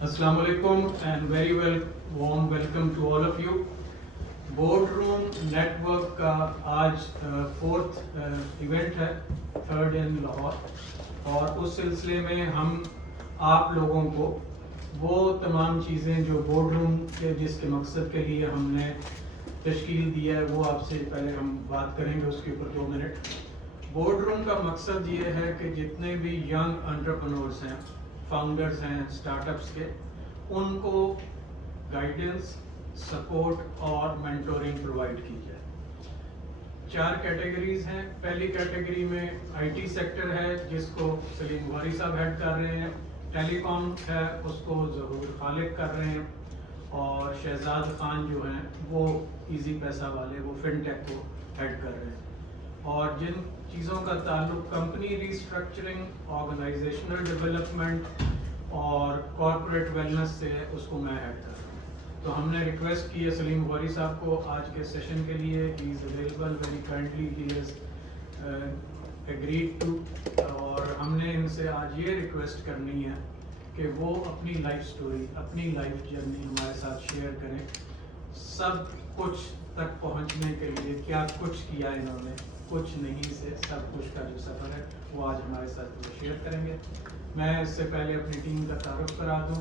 Assalamu alaikum and very warm welcome to all of you. Boardroom network का आज fourth event है, third in Lahore, और उस सिलसिले में हम आप लोगों को वो तमाम चीज़ें जो बोर्डरूम के जिसके मकसद के लिए हमने तश्कील दिया है वो आपसे पहले हम बात करेंगे, उसके ऊपर 2 मिनट। बोर्डरूम का मकसद ये है कि जितने भी यंग एंटरप्रेन्योर्स हैं, फाउंडर्स हैं स्टार्टअप्स के, उनको गाइडेंस, सपोर्ट और मेंटोरिंग प्रोवाइड की जाए। 4 कैटेगरीज हैं। पहली कैटेगरी में आईटी सेक्टर है जिसको सलीम बुखारी साहब हेड कर रहे हैं, टेलीकॉम है उसको ज़हूर खालिक कर रहे हैं, और शहजाद खान जो हैं वो इजी पैसा वाले, वो फिनटेक को हेड कर रहे हैं। और जिन चीज़ों का ताल्लुक कंपनी रीस्ट्रक्चरिंग, ऑर्गेनाइजेशनल डेवलपमेंट और कॉर्पोरेट वेलनेस से है, उसको मैं हेड कर रहा हूँ। तो हमने रिक्वेस्ट की है सलीम बुखारी साहब को आज के सेशन के लिए। He is available very kindly, he is agreed to, और हमने इनसे आज ये रिक्वेस्ट करनी है कि वो अपनी लाइफ स्टोरी, अपनी लाइफ जर्नी हमारे साथ शेयर करें। सब कुछ तक पहुंचने के लिए क्या कुछ किया इन्होंने, कुछ नहीं से सब कुछ का जो सफ़र है वो आज हमारे साथ वो शेयर करेंगे। मैं इससे पहले अपनी टीम का तारुफ करा दूँ।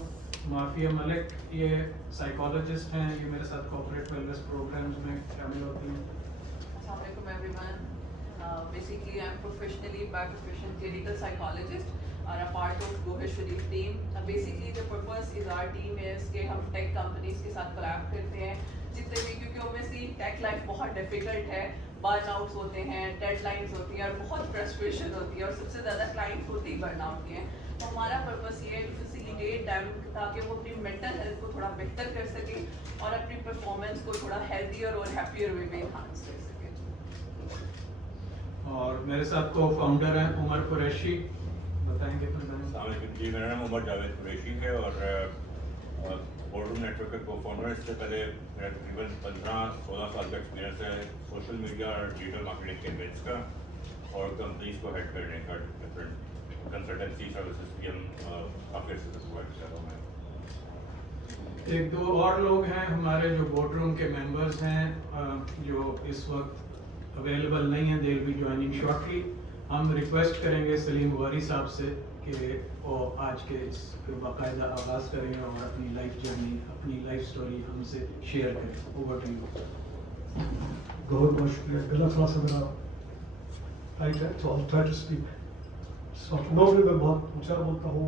माफिया मलिक ये साइकोलॉजिस्ट हैं, ये मेरे साथ कॉर्पोरेट वेलनेस प्रोग्राम्स में शामिल होती हैं। Assalamu alaikum everyone. Basically, I'm professionally by profession clinical psychologist and a part of Gohar Sharif team. Basically, the purpose is our team is कि हम tech companies के साथ collaborate करते हैं जितने भी, क्योंकि obviously tech life बहुत difficult है, बर्नआउट्स होते हैं, डेडलाइंस होती हैं और बहुत फ्रस्ट्रेशन होती है, और सबसे ज़्यादा क्लाइंट होती ही बर्नआउट की है। तो हमारा पर्पस ये है कि फैसिलिटेट देम ताकि वो अपनी मेंटल हेल्थ को थोड़ा बेहतर कर सकें और अपनी परफॉर्मेंस को थोड़ा हेल्थियर और हैप्पियर वे में एनहांस कर सकें। और मेरे साथ को फाउंडर हैं उमर कुरैशी, बताएंगे अपने बारे में। अस्सलाम वालेकुम जी, मेरा नाम उमर जावेद कुरैशी है और बोर्डरूम नेटवर्क का को फाउंडर। इससे पहले मेरा तकरीबन 15-16 साल का एक्सपीरियंस है सोशल मीडिया और डिजिटल मार्केटिंग के इवेंट्स का, और कंपनीज को हेड करने का डिफरेंट कंसल्टेंसी सर्विसेज की हम काफ़ी अच्छे से प्रोवाइड कर रहा हूँ मैं। 1-2 और लोग हैं हमारे जो बोर्डरूम के मेंबर्स हैं जो इस वक्त अवेलेबल नहीं हैं, they will be joining shortly. हम रिक्वेस्ट करेंगे सलीम बुखारी साहब से कि वो आज के इस बाकायदा आगाज़ करें और अपनी लाइफ जर्नी, अपनी लाइफ स्टोरी हमसे शेयर करें। Over to you. बहुत बहुत शुक्रिया। गला थोड़ा सा मेरा टाइट है, तो I try to speak soft. Normally मैं बहुत ऊंचा बोलता हूँ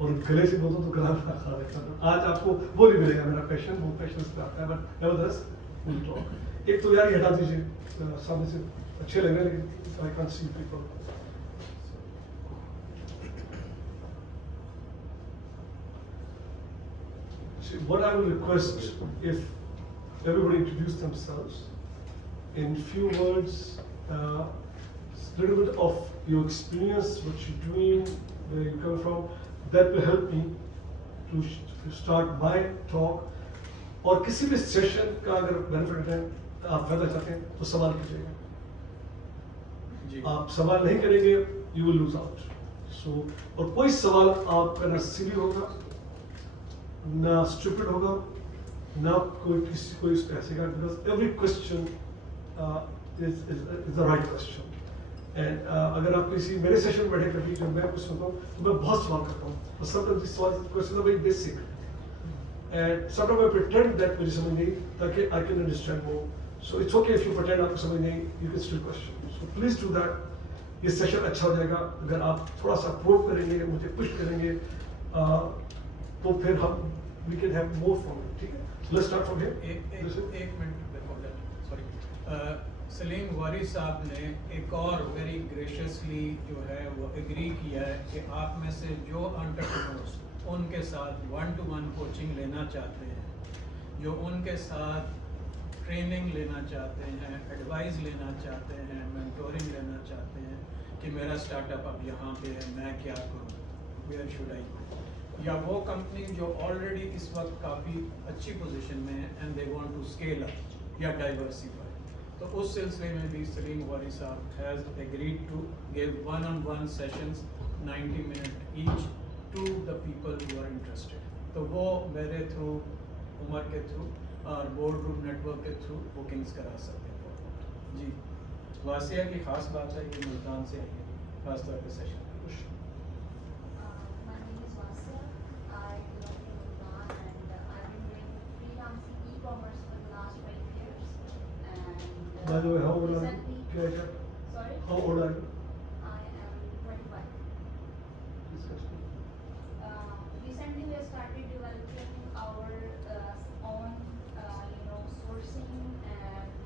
और गले से बोलता हूँ तो गला मेरा खराब है। आज आपको वो नहीं मिलेगा, मेरा पैशन बहुत पैशन इस पर आता है, बट नेवरदलेस विल टॉक। एक तो यार ये हटा दीजिए, सामने से अच्छे लग रहे हैं लेकिन I can't see people. What I will request, if everybody introduce themselves in few words, little bit of your experience, what you're doing, where you come from, that will help me to start my talk. और किसी भी सेशन का अगर बेनिफिट है आप फायदा चाहते हैं तो सवाल कीजिएगा, आप सवाल नहीं करेंगे यू विल लूज आउट। सो और कोई सवाल आपका ना सिली होगा, ना स्टूपिड होगा, ना कोई किसी को इस पे हंसेगा, because every question is the right question. And अगर आप किसी मेरे सेशन में बैठे कभी जब मैं कुछ सुनता हूँ तो मैं बहुत सवाल करता हूँ, और समटाइम्स दिस सवाल question are very basic and sometimes I pretend that मुझे समझ नहीं ताकि I can understand more. So it's okay if you pretend आपको समझ नहीं, you can still question. So please do that. ये सेशन अच्छा हो जाएगा अगर आप थोड़ा सा प्रूव करेंगे, मुझे पुश करेंगे, तो फिर हम we can have more from it, ठीक है? So let's start from here. एक minute before that, sorry. Salim Bukhari साहब ने एक और वेरी ग्रेशियसली जो है वो एग्री किया है कि आप में से जो एंटरप्रेन्योर्स उनके साथ 1-to-1 कोचिंग लेना चाहते हैं, जो उनके साथ ट्रेनिंग लेना चाहते हैं, एडवाइस लेना चाहते हैं, मेंटोरिंग लेना चाहते हैं कि मेरा स्टार्टअप अब यहाँ पे है, मैं क्या करूँ, वेयर शुड आई गो, या वो कंपनी जो ऑलरेडी इस वक्त काफ़ी अच्छी पोजीशन में है and they want to scale up या डाइवर्सिफाई, तो उस सिलसिले में भी सलीम बुखारी साहब has agreed to give 1-on-1 sessions 90 minutes each to the people who are interested. तो वो मेरे थ्रू, उमर के थ्रू और बोर्ड रूम नेटवर्क के थ्रू बुकिंग्स करा सकते हैं जी। वासिया की ख़ास बात है, ये मुल्तान से आई है, ख़ास तौर पे session. My name is Vasya. I belong to Multan and I've been doing freelancing e-commerce for the last 5 years. And By the way, how old are you? recently, Kya? sorry, How old are you? I am 25. Please continue. Recently, we have started developing our own, sourcing and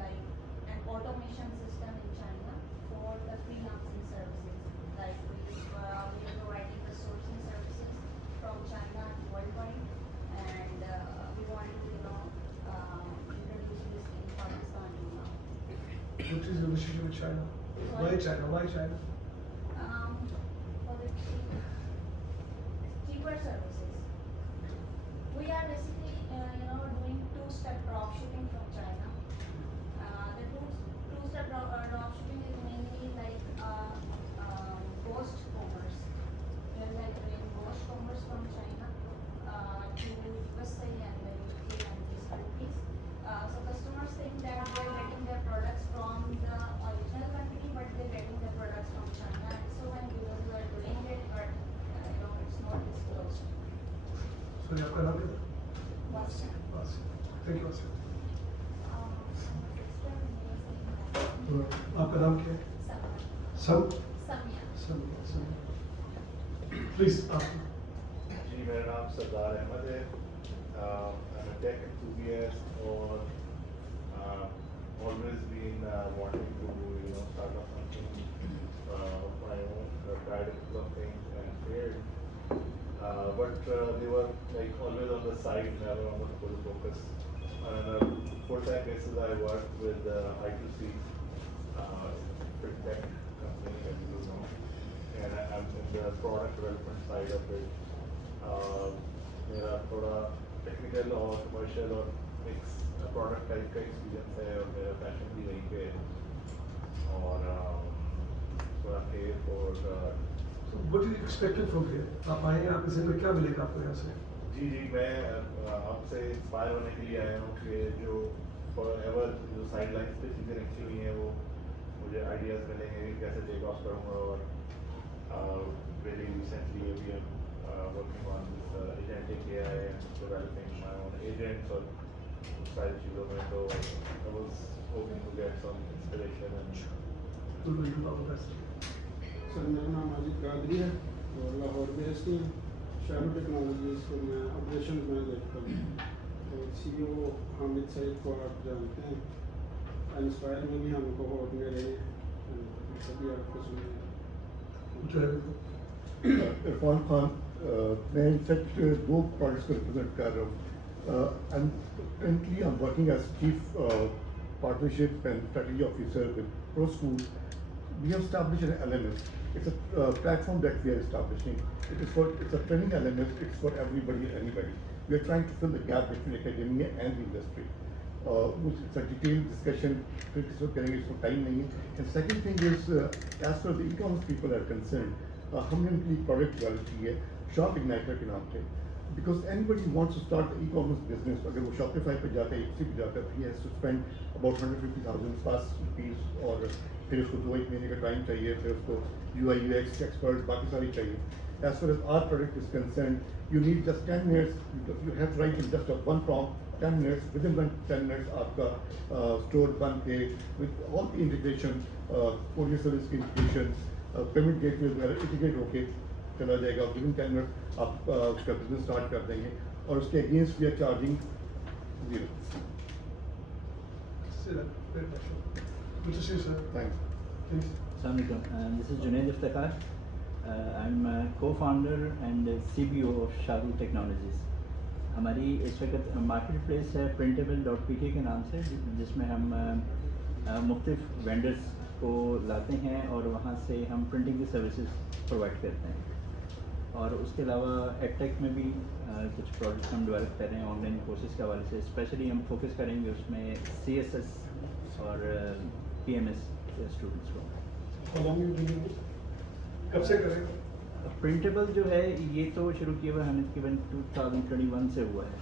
like an automation system in China for the freelancing services. Like we are providing the sourcing services from China and worldwide, and we want to, introduce this in Pakistan now. What is your relationship with China? Why China? Why China? For the cheaper services. We are basically, doing two-step drop shipping from China. The two-step drop shipping is mainly like ghost commerce. We are like doing ghost commerce from China to USA and the UK and these countries. So customers think that they are getting their products from the original country, but they're getting the products from China. And so many people who are doing it, but it's not disclosed. Sorry, आपका नाम क्या था? Vasya. Vasiya. Thank you, Vasiya. My और आपका नाम क्या है? sister, सम Samya. सम। Please आप। जी मेरा नाम सरदार अहमद है। I'm a tech enthusiast और always been wanting to start up something of my own. Tried a couple of things and failed. But they were like always on the side, never on the full focus. On a full-time basis, I worked with I2C, fintech company, as you know, and I'm in the product development side of it. मेरा थोड़ा टेक्निकल और कमर्शियल और mix product type का एक्सपीरियंस है और मेरा पैशन भी वहीं पे है और थोड़ा खेत और So what are you expecting from here? आप आए हैं, आपके जिम्मे क्या मिलेगा आपको यहाँ से? जी मैं आपसे इंस्पायर होने के लिए आया हूँ कि जो फॉरएवर जो साइड लाइन्स पे चीज़ें रखी हुई हैं वो मुझे आइडियाज़ मिलेंगे कि कैसे टेक ऑफ करूँगा और very recently we are working on this agentic AI and developing my own agents और सारी चीज़ों में तो I was hoping to get some inspiration and We will do our best. Sir मेरा नाम माजिद कादरी है और लाहौर बेस्ड हूँ। शारू टेक्नोलॉजीज को मैं ऑपरेशन मैनेजर करता हूँ और CEO हामिद सईद को आप जानते हैं। इंस्पायर में भी हम कोहॉर्ट में रहे हैं, सभी आपको सुने। जो है इरफान खान, मैं इनफैक्ट दो प्रोजेक्ट्स को रिप्रेजेंट कर रहा हूँ and currently I am working as chief partnership and strategy officer with Pro School. We have established an LMS. It's a platform that we are establishing. It's a training LMS. It's for everybody, anybody. We are trying to fill the gap between academia and the industry. It's a detailed discussion. इसको करेंगे, इसको टाइम नहीं है. And second thing is, as far as the e-commerce people are concerned, हमने उनके लिए product develop की है शॉप इग्नाइटर के नाम से. Because anybody wants to start the e-commerce business, अगर वो Shopify पे जाता है, Etsy पे जाता है, he has to spend about 150,000 plus rupees और फिर उसको 2-1 महीने का टाइम चाहिए, फिर उसको UI UX एक्सपर्ट बाकी सारी चाहिए. As far as our product is concerned, you need just 10 minutes. You have to write in just one prompt, 10 minutes. Within 10 minutes, आपका store बन के with all the integration, courier service की integration, payment gateway वगैरह integrate होके चला जाएगा. Within 10 minutes आप उसका business start कर देंगे और उसके against we are charging 0. very much. Good to see you, sir. Thanks. Please. Assalamualaikum. This is Junaid Iftikhar. I'm a co-founder and CBO of Sharu Technologies. हमारी इस वक्त मार्केट प्लेस है printable.pk के नाम से, जिसमें हम मुख्तलिफ वेंडर्स को लाते हैं और वहाँ से हम प्रिंटिंग की सर्विसेज प्रोवाइड करते हैं. और उसके अलावा एडटेक में भी कुछ प्रोडक्ट्स हम डेवलप कर रहे हैं ऑनलाइन कोर्सेज के हवाले से. स्पेशली हम फोकस करेंगे उसमें CSS और PMS स्टूडेंट्स को. How long you doing it? कब से करेंगे? प्रिंटेबल जो है ये तो शुरू किया हुआ हमने तकरीबन 2021 से हुआ है,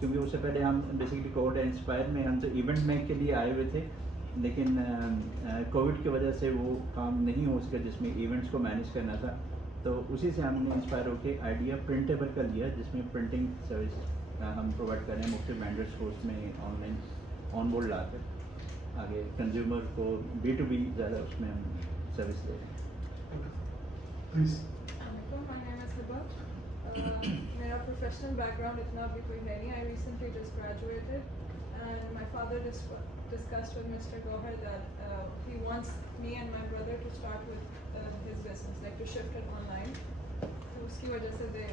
क्योंकि उससे पहले हम बेसिकली कोड इंस्पायर में हम तो इवेंट मेक के लिए आए हुए थे, लेकिन कोविड की वजह से वो काम नहीं हो सका जिसमें इवेंट्स को मैनेज करना था। तो उसी से हमने इंस्पायर होकर आइडिया प्रिंटेबल का लिया, जिसमें प्रिंटिंग सर्विस हम प्रोवाइड कर रहे हैं मुख्तलिफ वेंडर्स को उसमें ऑनलाइन ऑनबोर्ड लाकर आगे कंज्यूमर को B2B ज़्यादा उसमें हम सर्विस दे रहे हैं। Please. My name is Hiba. मेरा प्रोफेशनल बैकग्राउंड इतना भी कोई है नहीं. I recently just graduated, and my father discussed with Mr. Gohar that he wants me and my brother to start with his business, like to shift it online. तो उसकी वजह से they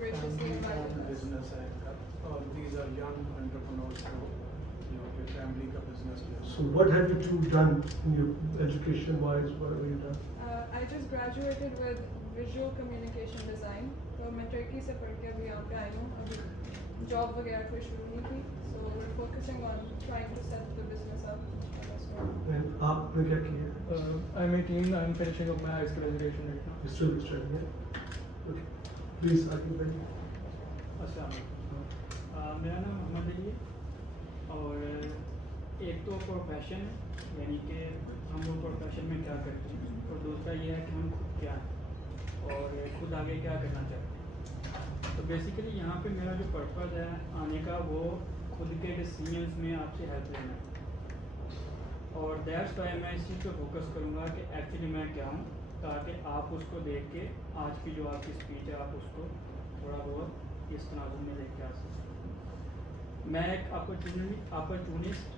graciously invited us. Business है इनका, और these are young entrepreneurs जो कि फैमिली का बिजनेस है। So what have you two done in your education wise? What have you done? I just graduated with visual communication design. तो मैं टर्की से पढ़ के अभी यहाँ पे आई हूँ. अभी जॉब वगैरह कोई शुरू नहीं की. So we're focusing on trying to set the business up as well. And आपने क्या किया? I'm 18. I'm finishing up my high school education right now. You're still studying, yeah? Okay. Please, आगे बढ़िए. अस्सलाम वालेकुम। मेरा नाम मोहम्मद अली है, और एक तो प्रोफेशन यानी कि हम लोग प्रोफेशन में क्या करते हैं, और दूसरा ये है कि हम खुद क्या हैं और खुद आगे क्या करना चाहते हैं। तो बेसिकली यहाँ पे मेरा जो पर्पज़ है आने का वो खुद के डिसीजंस में आपसे हेल्प लेना है, और दैट्स वाई मैं इस चीज़ पे फोकस करूँगा कि एक्चुअली मैं क्या हूँ, ताकि आप उसको देख के आज की जो आपकी स्पीच है आप उसको थोड़ा बहुत इस तनाजुर में देख के आ सकते हैं। मैं एक अपॉर्चुनिस्ट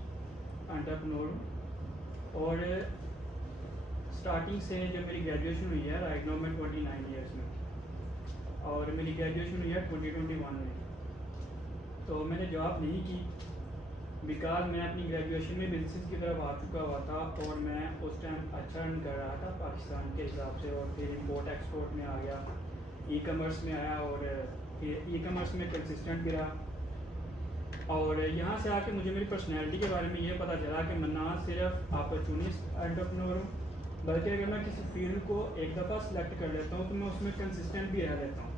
एंटरप्रेन्योर हूँ, और स्टार्टिंग से जब मेरी ग्रेजुएशन हुई है राइट नाउ मैं 29 ईयर्स में, और मेरी ग्रेजुएशन हुई है 2021 में। तो मैंने जॉब नहीं की बिकॉज मैं अपनी ग्रेजुएशन में बिजनेस की तरफ आ चुका हुआ था, और मैं उस टाइम अच्छा अर्न कर रहा था पाकिस्तान के हिसाब से, और फिर इम्पोर्ट एक्सपोर्ट में आ गया, ई कॉमर्स में आया, और ई कॉमर्स में कंसिस्टेंट भी रहा। और यहाँ से आके मुझे मेरी पर्सनैलिटी के बारे में ये पता चला कि मैं ना सिर्फ अपॉर्चुनिस्ट एंटरप्रेन्योर हूँ, बल्कि अगर मैं किसी फील्ड को एक दफ़ा सेलेक्ट कर लेता हूँ तो मैं उसमें कंसिस्टेंट भी रह लेता हूँ।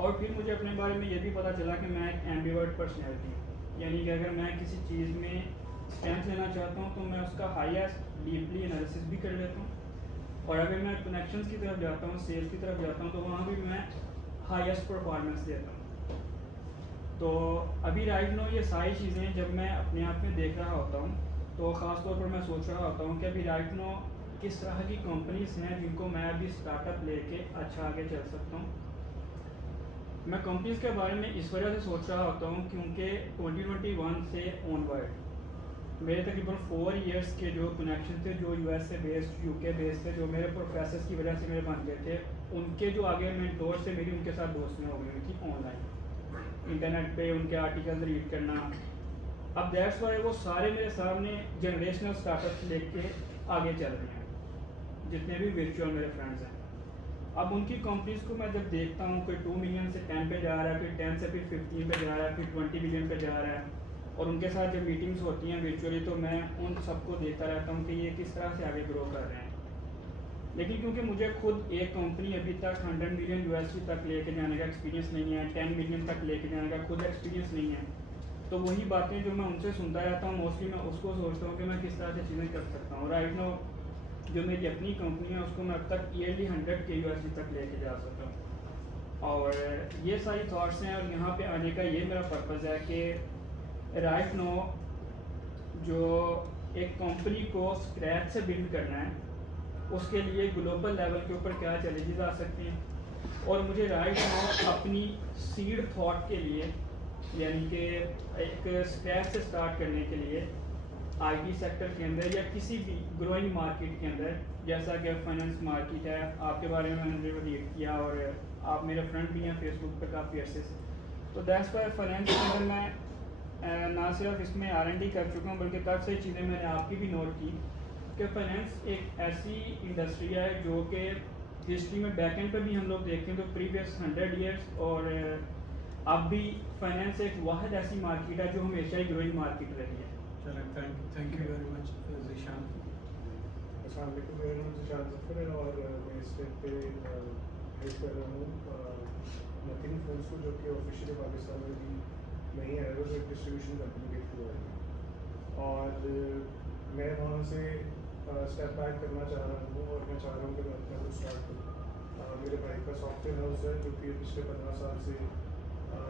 और फिर मुझे अपने बारे में ये भी पता चला कि मैं एक एम्बिवर्ट पर्सनैलिटी हूँ, यानी कि अगर मैं किसी चीज़ में स्ट्रेंथ लेना चाहता हूँ तो मैं उसका हाईएस्ट डीपली एनालिसिस भी कर लेता हूँ, और अगर मैं कनेक्शंस की तरफ जाता हूँ, सेल्स की तरफ जाता हूँ, तो वहाँ भी मैं हाईएस्ट परफॉर्मेंस देता हूँ। तो अभी राइट नो ये सारी चीज़ें जब मैं अपने आप में देख रहा होता हूँ तो ख़ास तौर पर मैं सोच रहा होता हूँ कि अभी राइट नो किस तरह की कंपनीज हैं जिनको मैं अभी स्टार्टअप लेके अच्छा आगे चल सकता हूँ। मैं कंपनीज के बारे में इस वजह से सोच रहा होता हूँ क्योंकि 2021 से ऑनवर्ड मेरे तकरीबन 4 इयर्स के जो कनेक्शन थे, जो US से बेस्ड, UK बेस्ड थे, जो मेरे प्रोफेसर्स की वजह से मेरे बन गए थे, उनके जो आगे मेंटोर से मेरी उनके साथ दोस्तियाँ हो गई हुई थी ऑनलाइन, इंटरनेट पे उनके आर्टिकल रीड करना। अब दैट्स वाई वो सारे मेरे सामने जनरेशनल स्टार्टअप्स लेके आगे चल रहे हैं, जितने भी वर्चुअल मेरे फ्रेंड्स हैं। अब उनकी कंपनीज को मैं जब देखता हूँ कोई 2 मिलियन से 10 पे जा रहा है, फिर 10 से फिर 15 पे जा रहा है, फिर 20 मिलियन पे जा रहा है, और उनके साथ जब मीटिंग्स होती हैं वर्चुअली तो मैं उन सबको देखता रहता हूँ कि ये किस तरह से आगे ग्रो कर रहे हैं। लेकिन क्योंकि मुझे खुद एक कंपनी अभी तक 100 मिलियन USD तक लेके जाने का एक्सपीरियंस नहीं है, 10 मिलियन तक लेके जाने का खुद एक्सपीरियंस नहीं है, तो वही बातें जो मैं उनसे सुनता रहता हूँ मोस्टली मैं उसको सोचता हूँ कि मैं किस तरह से चीज़ें कर सकता हूँ। राइट नो जो मेरी अपनी कंपनी है उसको मैं अब तक ईयरली 100K USD तक लेके जा सकता हूँ, और ये सारी थॉट्स हैं। और यहाँ पे आने का ये मेरा पर्पज़ है कि राइट नो जो एक कंपनी को स्क्रैच से बिल्ड करना है उसके लिए ग्लोबल लेवल के ऊपर क्या चैलेंजेस आ सकते हैं, और मुझे राइट नाउ अपनी सीड थॉट के लिए यानी कि एक स्क्रैच से स्टार्ट करने के लिए IT सेक्टर के अंदर या किसी भी ग्रोइंग मार्केट के अंदर, जैसा कि फाइनेंस मार्केट है, आपके बारे में मैंने रीड किया और आप मेरे फ्रेंड भी हैं फेसबुक पे काफ़ी अर्से से, तो दैट्स वाई फाइनेंस के अंदर मैं ना सिर्फ इसमें R&D कर चुका हूँ बल्कि काफ़ी सारी चीज़ें मैंने आपकी भी नोट की कि फाइनेंस एक ऐसी इंडस्ट्री है जो कि हिस्ट्री में बैक एंड पर भी हम लोग देखते हैं तो प्रीवियस 100 ईयर्स और अब भी फाइनेंस एक वाहिद ऐसी मार्केट है जो हमेशा ही ग्रोइंग मार्केट रही है। चलें, thank you very much Zeeshan. अस्सलाम वालेकुम, मेरा नाम जिशान ज़फ़र है और मैं इस टाइम पे हेड कर रहा हूँ नथिंग फोन्स को, जो कि ऑफिशियली पाकिस्तान में भी नहीं है, वो एक डिस्ट्रीब्यूशन कंपनी के थ्रू है। और मैं वहाँ से स्टेप बैक करना चाह रहा हूँ और मैं चाह रहा हूँ कि मैं अपना कुछ स्टार्ट करूँ। मेरे भाई का सॉफ्टवेयर हाउस है जो कि पिछले 15 साल से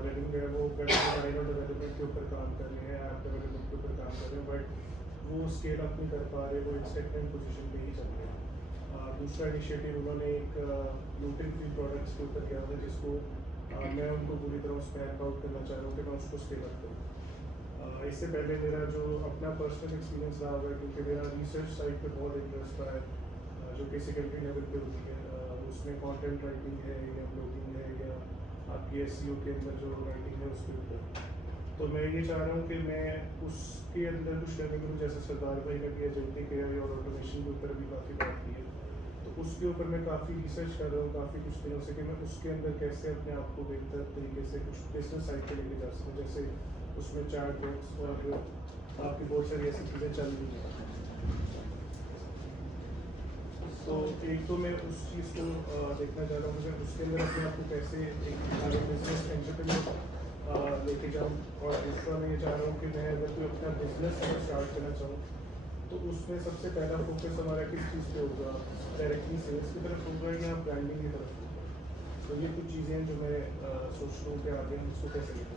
रनिंग है। वो वेब डिज़ाइन और डेवलपमेंट के ऊपर काम कर रहे हैं, ऐप डेवलपमेंट के ऊपर काम कर रहे हैं, बट वो स्केल अप नहीं कर पा रहे, वो एक स्टेगनेंट पोजीशन पे ही चल रहे हैं। दूसरा इनिशिएटिव उन्होंने एक ग्लूटेन फ्री प्रोडक्ट्स के ऊपर किया था, जिसको मैं उनको पूरी तरह उस पर हेल्प आउट करना चाह रहा हूँ कि मैं उसको स्केल अप करूँ। इससे पहले मेरा जो अपना पर्सनल एक्सपीरियंस रहा होगा, क्योंकि मेरा रिसर्च साइड पे बहुत इंटरेस्ट रहा है, जो कि सेकेंडरी लेवल पे होती है। उसमें कंटेंट राइटिंग है या ब्लॉगिंग है या आपकी SEO के अंदर जो राइटिंग है उसके ऊपर। तो मैं ये चाह रहा हूँ कि मैं उसके अंदर कुछ लर्निंग करूँ, जैसे सरदार भाई ने भी एजेंटिक AI और ऑटोमेशन के ऊपर भी काफ़ी बात की है, तो उसके ऊपर मैं काफ़ी रिसर्च कर रहा हूँ काफ़ी कुछ दिनों से कि मैं उसके अंदर कैसे अपने आप को बेहतर तरीके से कुछ बिजनेस साइड पे लेके जा सकूँ। जैसे उसमें चैट बॉक्स और आपकी बहुत सारी ऐसी चीज़ें चल रही हैं। तो एक तो मैं उस चीज़ को देखना चाह रहा हूँ कि उसके अंदर अपने आप को कैसे एक बिजनेस एंटरप्रेन्योर लेके जाऊँ, और दूसरा मैं ये चाह रहा हूँ कि मैं अगर कोई अपना बिजनेस अगर स्टार्ट करना चाहूँ तो उसमें सबसे पहला फोकस हमारा किस चीज़ पे होगा, डायरेक्टली सेल्स की तरफ होगा या ब्रांडिंग की तरफ होगा। तो ये कुछ चीज़ें हैं जो मैं सोच रहा हूँ कि आगे हम इसको कैसे लेकर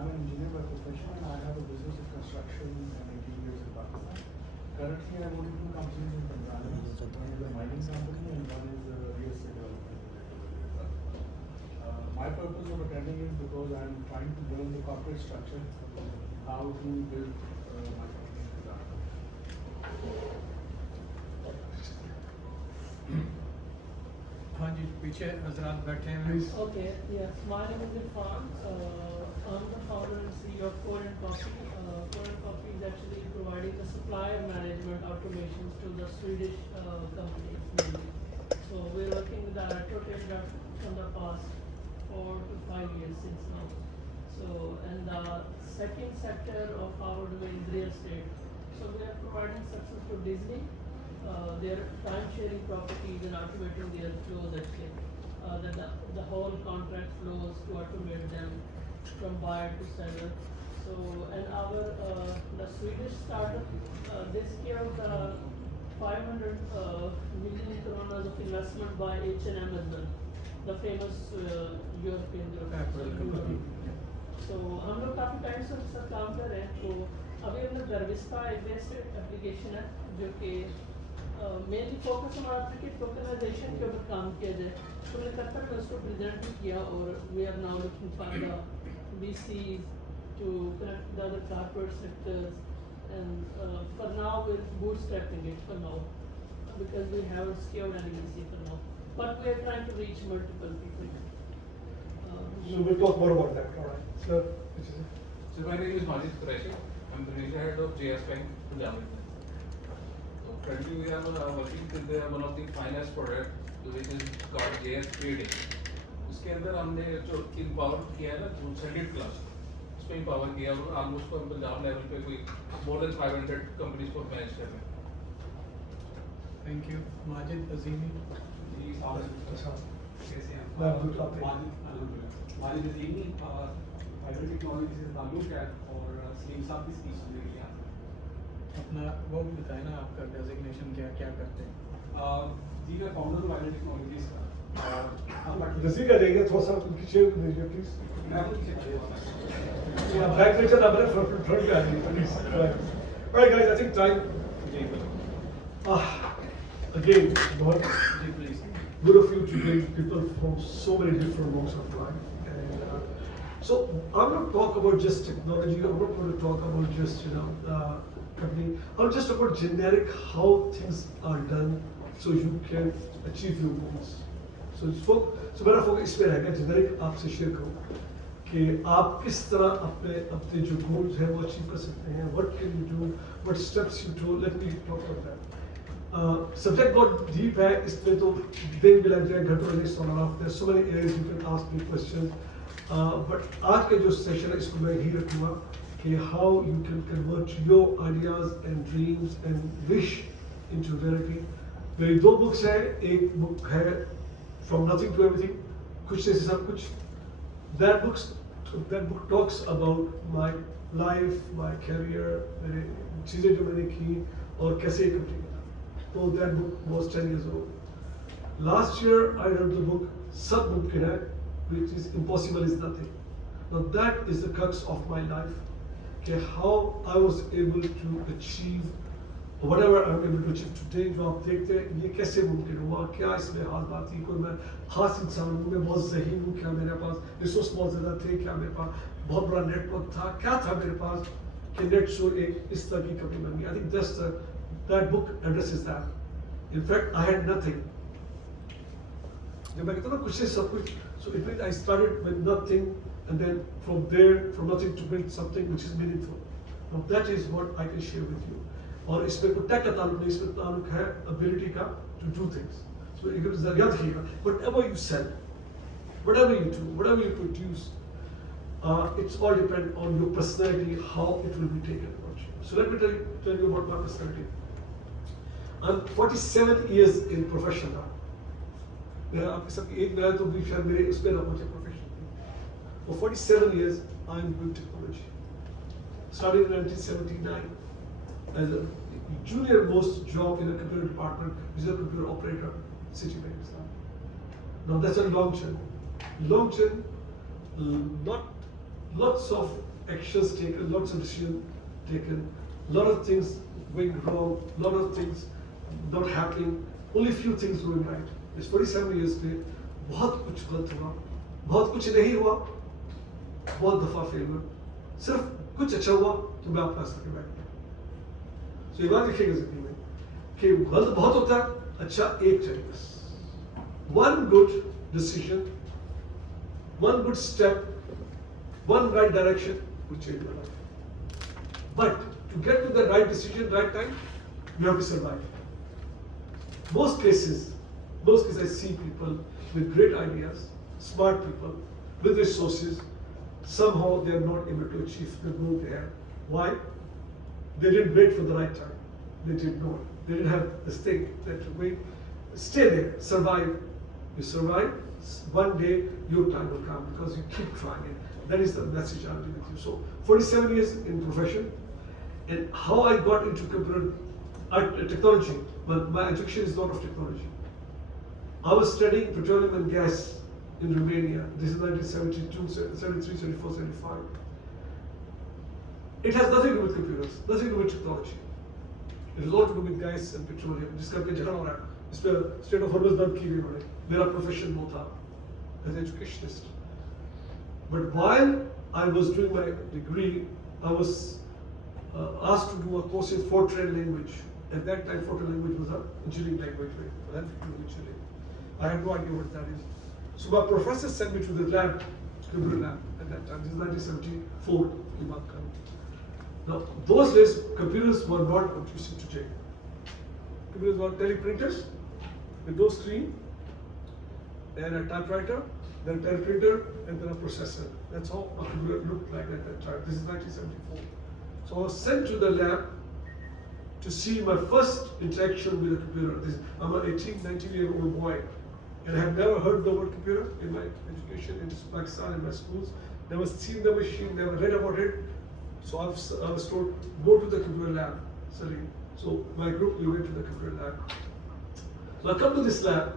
I'm an engineer by profession and I have a business in construction and interiors in Pakistan. Currently, I work in two companies in Tanzania. One is a mining company and one is a real estate development. My purpose of attending is because I'm trying to learn the corporate structure, how to build my company in Tanzania. हाँ जी, पीछे हजरात बैठे हैं। Okay, yes. My name is Irfan. I'm the founder and CEO of Korean Coffee. Korean Coffee is actually providing the supplier management automations to the Swedish companies mainly. So we're working with the Autotech from the past 4 to 5 years since now. So, and the second sector of our domain is real estate. So we are providing services to Disney. Their time-sharing properties and automating their flows actually. The whole contract flows to automate them from buyer to seller. So, and our the Swedish startup they scaled 500 million kronas of investment by H&M as well, the famous European company. So हम लोग काफ़ी टाइम से उसके साथ काम कर रहे हैं। तो अभी हमने गर्विस्ता एक बेस्ट एप्लीकेशन है जो कि मेनली फोकस हमारा था कि टोकनाइजेशन के ऊपर काम किया जाए। तो मैंने कतर में उसको प्रेजेंट भी किया और we are now looking for the VCs to connect the other corporate sectors, and for now we're bootstrapping it for now because we haven't scaled any VC for now, but we are trying to reach multiple people. So we'll talk more about that. All right. So my name is Majid Qureshi. I'm the regional head of JS Bank, Punjab. So currently we are working with one of the finance product which is called JS Trading. उसके अंदर हमने जो empower किया है ना जो 100 क्लास उसमें ही पावर किया और ऑलमोस्ट हम पंजाब लेवल पे कोई मोर देन 500 कंपनीज को मैनेज कर रहे हैं। Thank you. माजिद अजीमी जी कैसे हैं माजिद अजीमी फाइबर टेक्नोलॉजी से ताल्लुक है और सलीम साहब की स्पीच सुनने के लिए आते हैं। अपना वो भी बताएं ना, आपका डेजिग्नेशन क्या करते हैं? जी मैं फाउंडर हूँ फाइबर टेक्नोलॉजीज का और जैसे करेंगे थोड़ा सा उनकी शेयर दीजिए प्लीज। मैं आपको पीछे खड़े होता हूँ। बैक लेक्चर नंबर फ्रंट पे आ जाइए please. Alright guys, I think time again बहुत जी please. good of you to bring people from so many different walks of life. And so I'm not talk about just technology. I'm not going to talk about just company. I'm just about generic how things are done so you can achieve your goals. So मेरा फोकस इसमें रहेगा generic आपसे शेयर करूँ कि आप किस तरह अपने जो goals हैं वो achieve कर सकते हैं. What can you do? What steps you do? Let me talk about that. Subject बहुत deep है, इसमें तो दिन भी लग जाए, घंटों लगे सोना रहा. There's so many areas you can ask me questions. But आज का जो सेशन है इसको मैं यही रखूँगा कि how you can convert your ideas and dreams and wish into reality. मेरी दो बुक्स हैं, एक बुक है From Nothing to Everything, कुछ से सब कुछ. That book talks about my life, my career, मेरे चीज़ें जो मैंने की और कैसे ये complete. So that book was 10 years old. Last year I read the book Sabmumkin Hai, which is Impossible is Nothing. Now that is the crux of my life. Okay, how I was able to achieve whatever I'm able to achieve today. जो आप देखते हैं ये कैसे मुमकिन हुआ, क्या इसमें खास बात थी, कोई मैं खास इंसान हूँ, मैं बहुत ज़हीन हूँ, क्या मेरे पास रिसोर्स बहुत ज़्यादा थे, क्या मेरे पास बहुत बड़ा नेटवर्क था, क्या था मेरे पास कि नेट शो एक इस तरह की कंपनी बन गई. I think that book addresses that. In fact, I had nothing. जब मैं कहता हूँ ना कुछ से सब कुछ, so it means I started with nothing and then from there, from nothing to build something which is meaningful. Now that is what I can share with you. और इसमें कोई टेक का ताल्लुक नहीं, इसमें ताल्लुक है ability का to do things. So याद रखिएगा, whatever you sell, whatever you do, whatever you produce, it's all depend on your personality, how it will be taken about you. So let me tell you about my personality. I'm 47 years in profession now. मेरा आपके सबकी एक मेरा तो भी शायद मेरे उसमें ना पहुंचे profession. For 47 years, I'm doing technology. Started in 1979 as a junior most job in a computer department, which is a computer operator, Citibank. Now that's a long journey. Long journey, lots of actions taken, lots of decisions taken, lot of things going wrong, lot of things not happening, only few things going right. इस 47 years में बहुत कुछ गलत हुआ, बहुत कुछ नहीं हुआ, बहुत दफा फेल हुआ, सिर्फ कुछ अच्छा हुआ तो मैं आपका सके बैठ गया. So ये बात लिखिएगा जिंदगी में कि गलत बहुत होता है, अच्छा एक चाहिए बस. One good decision, one good step, one right direction will change your life. But to get to the right decision, right time, you have to survive. Most cases I see people with great ideas, smart people, with resources, somehow they are not able to achieve the goal they had. Why? They didn't wait for the right time. They did not. They didn't have the stake that to wait. Stay there, survive. You survive, one day your time will come because you keep trying it. That is the message I'll give with you. So 47 years in profession, and how I got into computer technology, but my education is not of technology. I was studying petroleum and gas in Romania. This is 1972, 73, 74, 75. It has nothing to do with computers, nothing to do with technology. It is all to do with gas and petroleum. जिसका के झगड़ा हो रहा है, इस पे state of हॉर्मस बंद की गई बड़े. मेरा प्रोफेशन वो था, as an educationist. But while I was doing my degree, I was asked to do a course in Fortran language. At that time, Fortran language was an engineering language, engineering. I had no idea what that is. So my professor sent me to the lab, computer lab, at that time. This is 1974 in Makkah. Now, those days, computers were not what you see today. Computers were teleprinters with no screen and a typewriter then a printer, and then a processor. That's how a computer looked like at that time. This is 1974. So I was sent to the lab to see my first interaction with a computer. I'm an 18, 19-year-old boy, and I have never heard the word computer in my education in Pakistan, in my schools. Never seen the machine, never read about it. So I was told, go to the computer lab, Salim. So my group, we went to the computer lab. So I come to this lab,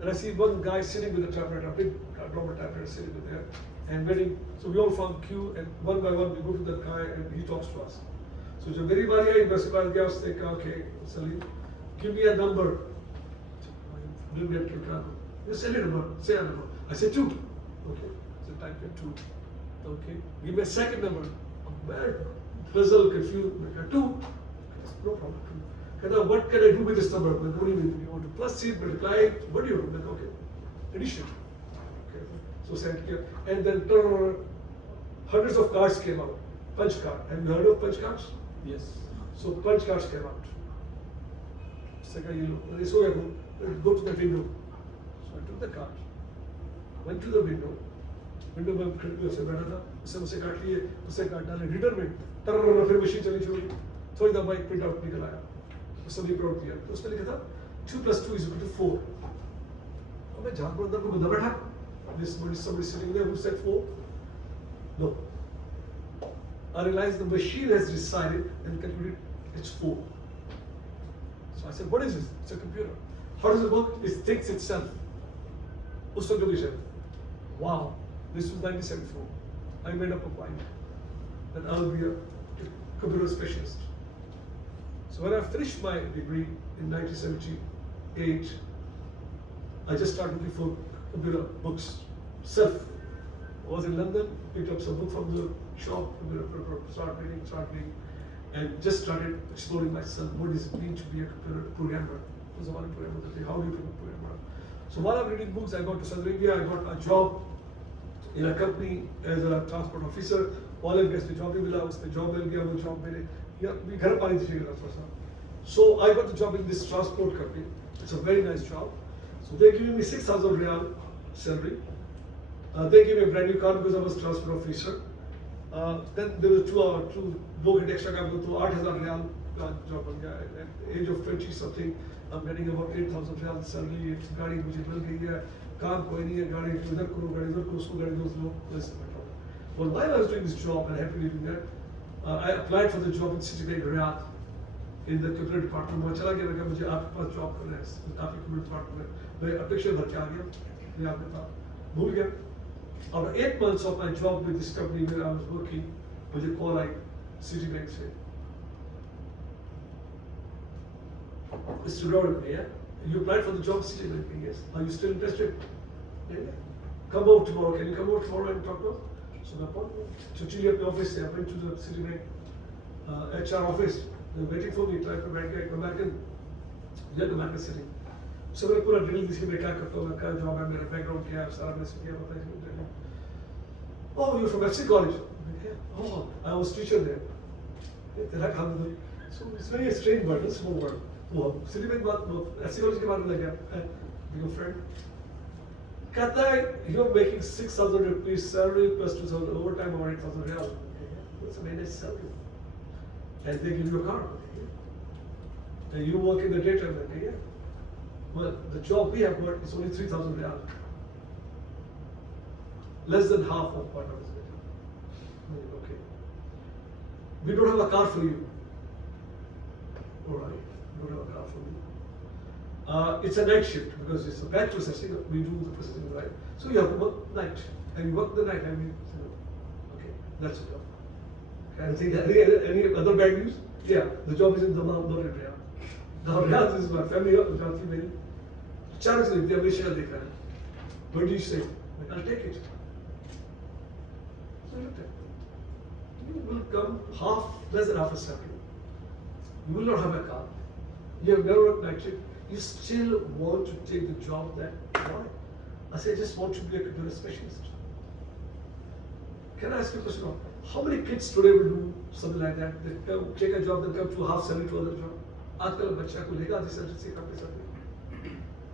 and I see one guy sitting with a typewriter, a big normal typewriter sitting there, and waiting. So we all form queue, and one by one we go to that guy, and he talks to us. So जब मेरी बारी आई, मैं सिपाही गया, उसने कहा, okay, Salim, give me a number. Didn't get to count. You say a number, say a number. I said 2. Okay, so type it 2. Okay, give me a second number. I'm very puzzled, confused. I said 2. No problem. 2. What can I do with this number? What do you mean? You want to plus it, multiply it? What do you do? Okay, addition. Okay, so sent here, and then hundreds of cards came out. Punch card. Have you heard of punch cards? Yes. So punch cards came out. Second, go to the window. So I took the card, went to the window. Window में खिड़की से बैठा था, उससे मुझसे काट लिए, उससे काट डाले रीडर में, तरर फिर मशीन चली शुरू, थोड़ी देर बाद प्रिंट आउट निकल आया, उससे भी प्रिंट किया, तो उसमें लिखा था 2 + 2 = 4. अब मैं जहाँ पर अंदर को बंदा बैठा, this somebody sitting there who said 4, no. I realized the machine has decided and calculated it's 4. So I said, what is this? It's a computer. How does it work? It thinks itself. उस वक्त भी said, wow. This was 1974. I made up a mind that I will be a computer specialist. So when I finished my degree in 1978, I just started looking for computer books. Self. I was in London, picked up some book from the shop, started reading, and just started exploring myself. What does it mean to be a computer programmer? How do you become a programmer? So while I'm reading books, I got to Saudi Arabia. I got a job in a company as a transport officer. All of us job मिला, उसने job मिल गया, वो job मेरे भी घर पानी थी थोड़ा सा. So I got the job in this transport company. It's a very nice job. So they giving me 6,000 riyal salary. They gave me a brand new car because I was transport officer. Then there was 2 घंटे extra काम तो 8,000 riyal का job बन गया. At the age of 20 something, I'm getting about 8,000 riyal salary. गाड़ी मुझे मिल गई है. काम कोई नहीं है, गाड़ी इधर करो, गाड़ी उधर करो, उसको गाड़ी दो, let's say. Well, while I was doing this job and happily doing that, I applied for the job in Citibank Riyadh in the computer department. मैं चला गया, मैं कहा मुझे आपके पास जॉब करना है, आपके computer department में. मैं application भर के आ गया, मैं आपके पास भूल गया. After 8 months of my job with this company where I was working, मुझे call आई Citibank से. Mr. Gordon, yeah? You applied for the job at Citibank, yes. Are you still interested? Yeah. Come over tomorrow. Can you come over tomorrow and talk to us? So I went to the office. I went to the Citibank HR office. They were waiting for me. Tried to make American, young American sitting. So I put a drill. This is my job. I'm in background. Oh, you're from FC College? Yeah. Oh, I was teacher there. So it's very strange word, a small word. Citibank FC College के बारे में लगा, your friend. कहता है, you're making 6,000 rupees salary plus 2,000 overtime or 8,000 riyal. That's a very nice salary. And they give you a car. And you work in the daytime. Yeah. Well, the job we have got is only 3,000 riyal. Less than half of what I was getting. Okay. We don't have a car for you. All right. We don't have a car for you. It's a night shift because it's a batch processing. We do the processing right. So you have to work night. And you work the night. Okay, that's it. Can I think any other bad news? Yeah, the job is in Dammam, not in Riyadh. Now Riyadh is my family. Jhansi mein. Chance nahi, they have share dekha hai. What do you say? I'll take it. So look at it. You will come less than half a salary. You will not have a car. You have never worked night shift. You still want to take the job that why? I say I just want to be a computer specialist. Can I ask you a question? How many kids today will do something like that? They come, take a job, then come to half salary to other job. आजकल बच्चा को लेगा जिस तरह से करते सकते.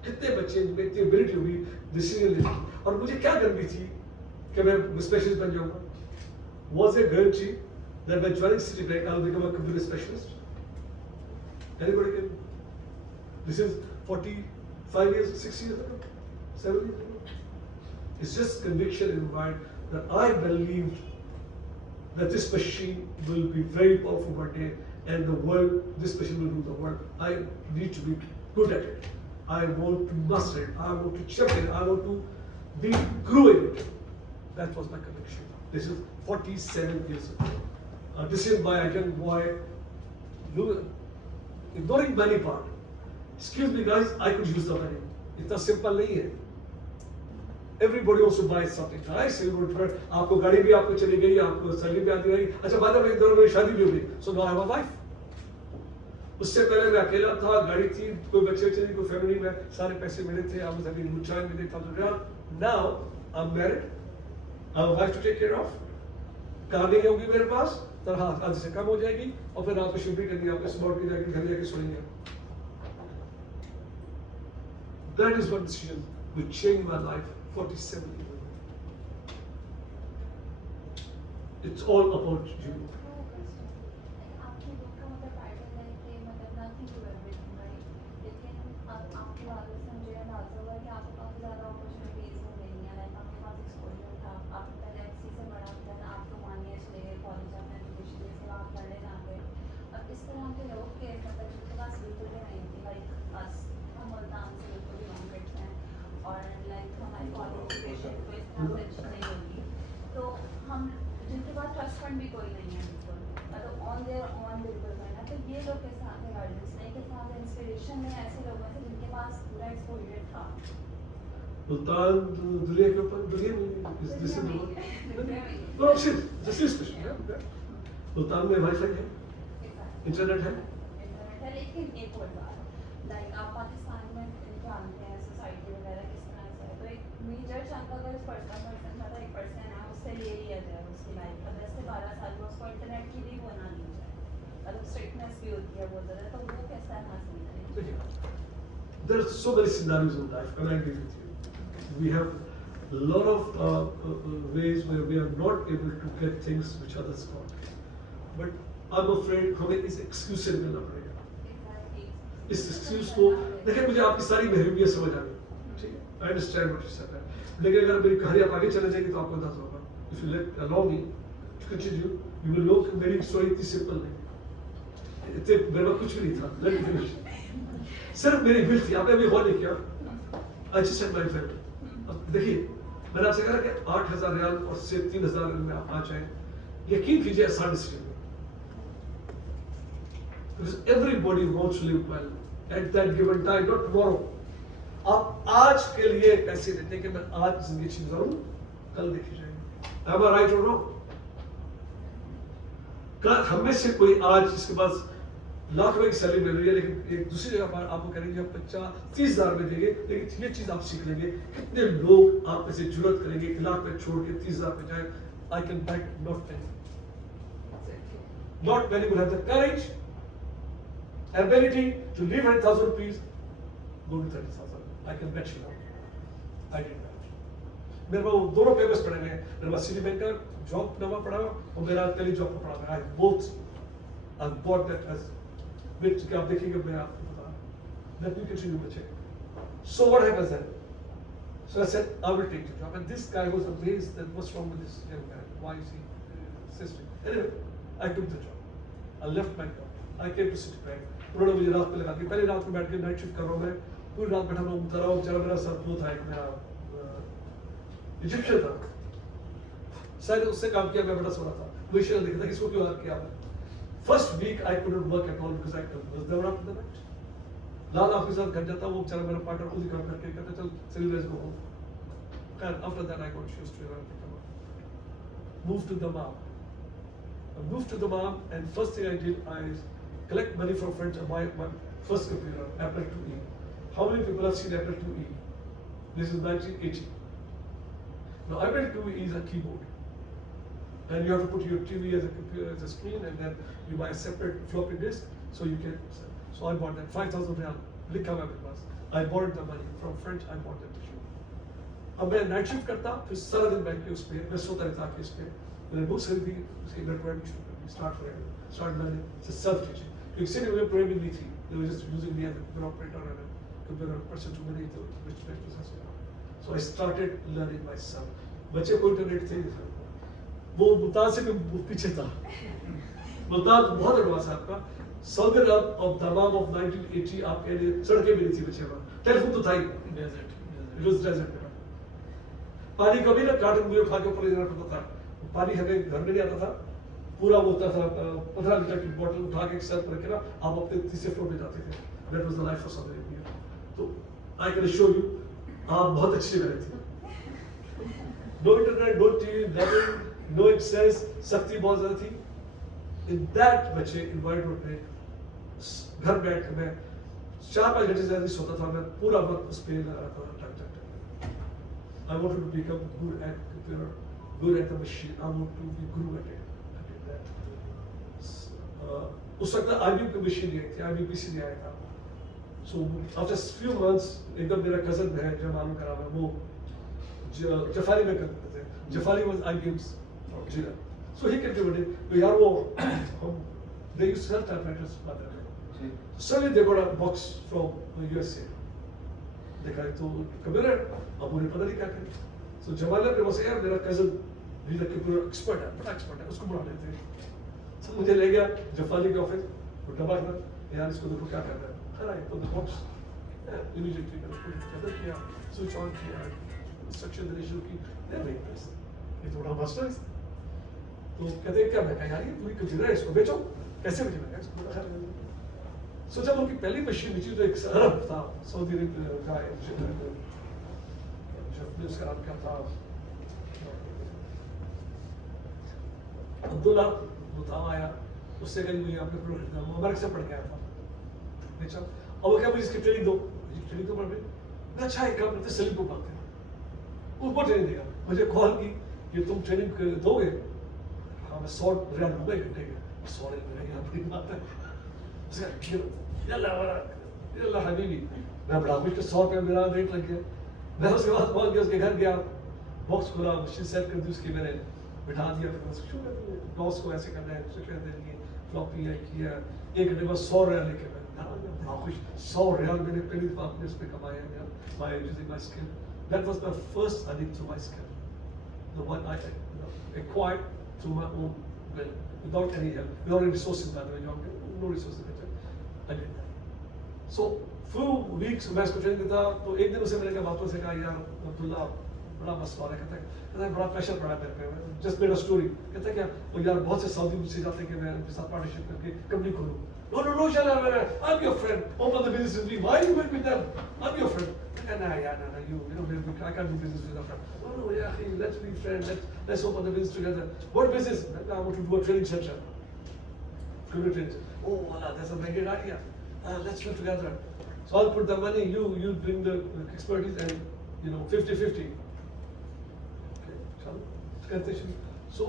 कितने बच्चे में इतनी एबिलिटी हुई डिसीजन लेने की, और मुझे क्या करनी थी कि मैं स्पेशलिस्ट बन जाऊंगा? Was a guarantee that by joining Citibank I'll become a computer specialist? Anybody can? This is 45 years, 6 years ago, 7 years ago. It's just conviction in my mind that I believed that this machine will be very powerful one day, and the world, this machine will rule the world. I need to be good at it. I want to master it. I want to champion it. I want to be growing it. That was my conviction. This is 47 years ago. This is by a young boy, ignoring money part. Excuse me guys, I could use the money. इतना simple नहीं है. Everybody also buys something. I say, आपको गाड़ी भी आपको चली गई, आपको सैलरी भी आती रही. अच्छा बाद में इधर मेरी शादी भी हो गई. So now I have a wife. उससे पहले मैं अकेला था, गाड़ी थी, कोई बच्चे थे, कोई फैमिली में सारे पैसे मेरे थे. I was having mutual with $8,000. Now I'm married. I have a wife to take care of. Car नहीं होगी मेरे पास, तो हाँ आधे से कम हो जाएगी, और फिर रात में शूटिंग करनी है, आपको सुबह उठ के जाके घर जाके सोएंगे. That is one decision which changed my life 47 years ago. It's all about you. आपकी बुक का मतलब टाइटल है कि मतलब nothing to everything, right? लेकिन अब आपकी बातों से मुझे अंदाजा हुआ कि आपको काफ़ी ज़्यादा अपॉर्चुनिटीज मिल रही हैं. लाइक आपके पास एक्सपोजर था, आप पहले एफसी से बड़ा था, आप तो मान चले गए कॉलेज ऑफ एजुकेशन जैसे आप पढ़ने ना गए. अब इस तरह के लोग के मतलब जिनके पास बिल्कुल भी नहीं थी, लाइक अस, हम मुल्तान से बिल्कुल बिलोंग करते हैं, और लाइक हमारी कॉलेज एजुकेशन तो इस तरह से अच्छी नहीं होगी, तो हम जिनके पास ट्रस्ट फंड भी कोई नहीं है बिल्कुल, मतलब ऑन देयर ऑन बिल्कुल करना, तो ये लोग के साथ में गाइडेंस नहीं, के साथ इंस्पिरेशन में ऐसे लोगों से जिनके पास पूरा एक्सपोजर था. मुल्तान दुनिया के ऊपर दुनिया में इस this is no shit this is special. Multan में वाईफाई है, इंटरनेट है. इंटरनेट है, लेकिन एक और बात, लाइक आप पाकिस्तान में जानते हैं सोसाइटी वगैरह किस तरह से है, तो एक मेजर चंक अगर उस पर्सन का 1% है उससे ले लिया जाए उसकी लाइफ का 10 से 12 साल में, उसको इंटरनेट की भी वो ना दी जाए, मतलब स्ट्रिक्टनेस भी होती है बहुत ज़्यादा, तो वो कैसा हासिल करें? There are so many scenarios in life, and I agree with you. We have a lot of ways where we are not able to get things which others got. But I'm afraid हमें इस excuse से निकलना पड़ेगा. इस excuse को देखिए, मुझे आपकी सारी बेहूदियत समझ आ गई, ठीक है? I understand what you said. लेकिन अगर मेरी कहानी आप आगे चले जाएंगे तो आपको अंदाजा होगा. If you let allow me to continue, you will know कि मेरी स्टोरी इतनी सिंपल नहीं. इतने मेरे पास कुछ भी नहीं था. Let me finish. सिर्फ मेरी बिल थी. आपने अभी गौर नहीं किया. I just had my family. अब देखिए, मैंने आपसे कहा कि 8,000 रियाल और से 3,000 रियाल में आप आ जाए, यकीन कीजिए आसान डिसीजन है. Because everybody wants to live well at that given time, not tomorrow. आप आज के लिए पैसे देते हैं कि मैं आज जिंदगी अच्छी गुजारूं, कल देखी जाएगी. Am I right or wrong? कल हमें से कोई आज जिसके पास लाख रुपए की सैलरी मिल रही है, लेकिन एक दूसरी जगह पर आपको करेंगे 50-30,000 में देंगे, लेकिन ये चीज आप सीख लेंगे. कितने लोग आप में से जुर्रत करेंगे 1 लाख पे छोड़ के 30,000 पे जाए? I can bet not many. Not many will have the courage, ability to leave 100,000 rupees, go to 30,000. I can bet you not. I did that. मेरे पास दोनों पेपर्स पड़े हैं. मेरे पास सिटी बैंक का जॉब नवा पड़ा और मेरा टेली जॉब का पड़ा है. I both. I bought that as which आप देखेंगे मैं आपको बता. Let me continue the check. So what happens then? So I said I will take the job, and this guy was amazed that what's wrong with this young man? Why is he insisting? Anyway, I took the job. I left my job. I came to Citibank. उन्होंने मुझे रात में लगा दी. पहले रात में बैठ के नाइट शिफ्ट कर रहा हूँ मैं. पूरी रात बैठा मैं उतर रहा हूँ. जरा मेरा सर वो था एक मेरा इजिप्शियन था. शायद उससे काम किया, मैं बड़ा सो रहा था. वही शेयर देखा था इसको क्यों हाथ किया. First week I couldn't work at all because I was never up in the night. लाल आपके साथ घर जाता, वो बेचारा मेरा पार्टनर खुद ही काम करके कहता चल चलिए let's go home. And after that I got used to it. Moved to Dammam. I moved to Dammam, and first thing I did, I collect money from friends and buy my first computer, Apple IIe. How many people have seen Apple IIe? This is 1980. Now Apple IIe is a keyboard. And you have to put your TV as a computer, as a screen, and then you buy a separate floppy disk so you can. So I bought that 5,000 riyal. लिखा हुआ मेरे पास. I borrowed the money from French. I bought that tissue. अब मैं night shift करता, फिर सारा दिन बैंक के उस पे मैं सोता रहता के इस पे मैंने बुक्स खरीदी, उसकी नेटवर्क शुरू कर दी, स्टार्ट लर्निंग से सेल्फ टीचिंग. क्योंकि सिटी में प्रोग्रामिंग नहीं थी, they were just using me as a computer operator and a computer person to manage the which process. So I started learning myself. बच्चे को इंटरनेट थे वो मुल्तान से भी पीछे था. मुल्तान बहुत एडवांस है आपका. सऊदी अरब और दमाम ऑफ 1980 आपके लिए सड़कें भी नहीं थी बच्चे में, टेलीफोन तो था ही, इट वाज डेजर्ट. पानी कभी ना कार्टन में खा के ऊपर ले जाना पड़ता था. पानी हमें घर में नहीं आता था, पूरा होता था 15 लीटर की बोतल उठा के एक सर पर रखे ना, आप अपने तीसरे फ्लोर पे जाते थे. That was the life of Saudi Arabia. तो आई कैन शो यू आप बहुत अच्छी जगह थी. No internet, no TV, nothing, no access, सख्ती बहुत ज्यादा थी. इन दैट बच्चे इन्वायरमेंट में घर बैठ के मैं 4-5 घंटे से ज्यादा सोता था. मैं पूरा वक्त उस पे लगा था. I wanted to become good at computer, good at the machine. I want to be good at it. I did that. उस वक्त IBM की मशीन नहीं आई थी, IBM PC नहीं आया था. So after few months, एकदम मेरा cousin है जो मालूम करा मैं वो जफारी में करते थे. Jafari was IBM's engineer. So he contributed. तो यार वो हम they used to sell typewriters बाद में. Suddenly they got a box from USA. देखा तो कंप्यूटर, अब मुझे पता नहीं क्या करें. So जमाल अपने पास यार मेरा cousin भी कंप्यूटर एक्सपर्ट है, बड़ा एक्सपर्ट है, उसको बुला लेते हैं. So मुझे ले गया जफारी के ऑफिस, वो डब्बा था, यार इसको देखो क्या करना है. अरे तो द बॉक्स इमीडिएटली मैंने उसको कंप्यूटर किया, स्विच ऑन किया, इंस्ट्रक्शन देने शुरू की. दे मेक दिस, ये थोड़ा मस्त है. तो कहते हैं क्या, मैं कहा यार ये पूरी कंप्यूटर है, इसको बेचो. कैसे बेचेंगे इसको? So जब उनकी पहली मशीन बेची तो एक अरब था, सऊदी अरब का जो उसका नाम क्या था, अब्दुल्ला मुतावा आया, उससे कहीं मुझे आपने प्रोडक्ट खरीदा, वो अमेरिका से पढ़ के आया था. बेचा. अब वो क्या मुझे इसकी ट्रेनिंग दो, ट्रेनिंग तो पढ़ रही. मैं अच्छा एक काम करते सलीम को पाते हैं, उसको ट्रेनिंग देगा. मुझे कॉल की कि तुम ट्रेनिंग दोगे. हाँ मैं 100 रियाल दूंगा एक घंटे के. 100 रियाल यहाँ बड़ी बात है. यल्ला हबीबी, मैं बड़ा मुझे 100 रुपये मेरा रेट लग गया. मैं उसके बाद पहुंच गया, उसके घर गया, बॉक्स खोला, मशीन सेट कर दी उसकी, मैंने बिठा दिया. फिर बॉक्स को ऐसे करना है, कर देंगे, फ्लॉपी है किया. 1 घंटे बाद 100 रियाल लेके मैं बड़ा खुश. 100 रियाल मैंने पहली दफा अपने उस पर कमाया है, by using my skill. That was my first earning through my skill, the one I acquired through my own will, without any help, without any resources. By the way, no resources. I did that. So few weeks मैं इसको ट्रेनिंग देता, तो एक दिन उसे मैंने कहा वापस से कहा यार अब्दुल्ला बड़ा मसला है. कहता है बड़ा प्रेशर पड़ा मेरे पे. Just made a story. कहता है क्या वो यार बहुत से सऊदी मुझसे जाते कि मैं उनके साथ पार्टनरशिप करके कंपनी खोलूं. No चला मैं, I'm your friend, open the business with me. Why are you going with them? I'm your friend. Nah, you know I can't do business with a friend. No yeah, let's be friends. Let's open the business together. What business? I want to do a training center. Computer training center. Oh Allah, that's a very good idea. Let's do together. So I'll put the money, you bring the expertise, and 50-50. Okay, chalo. So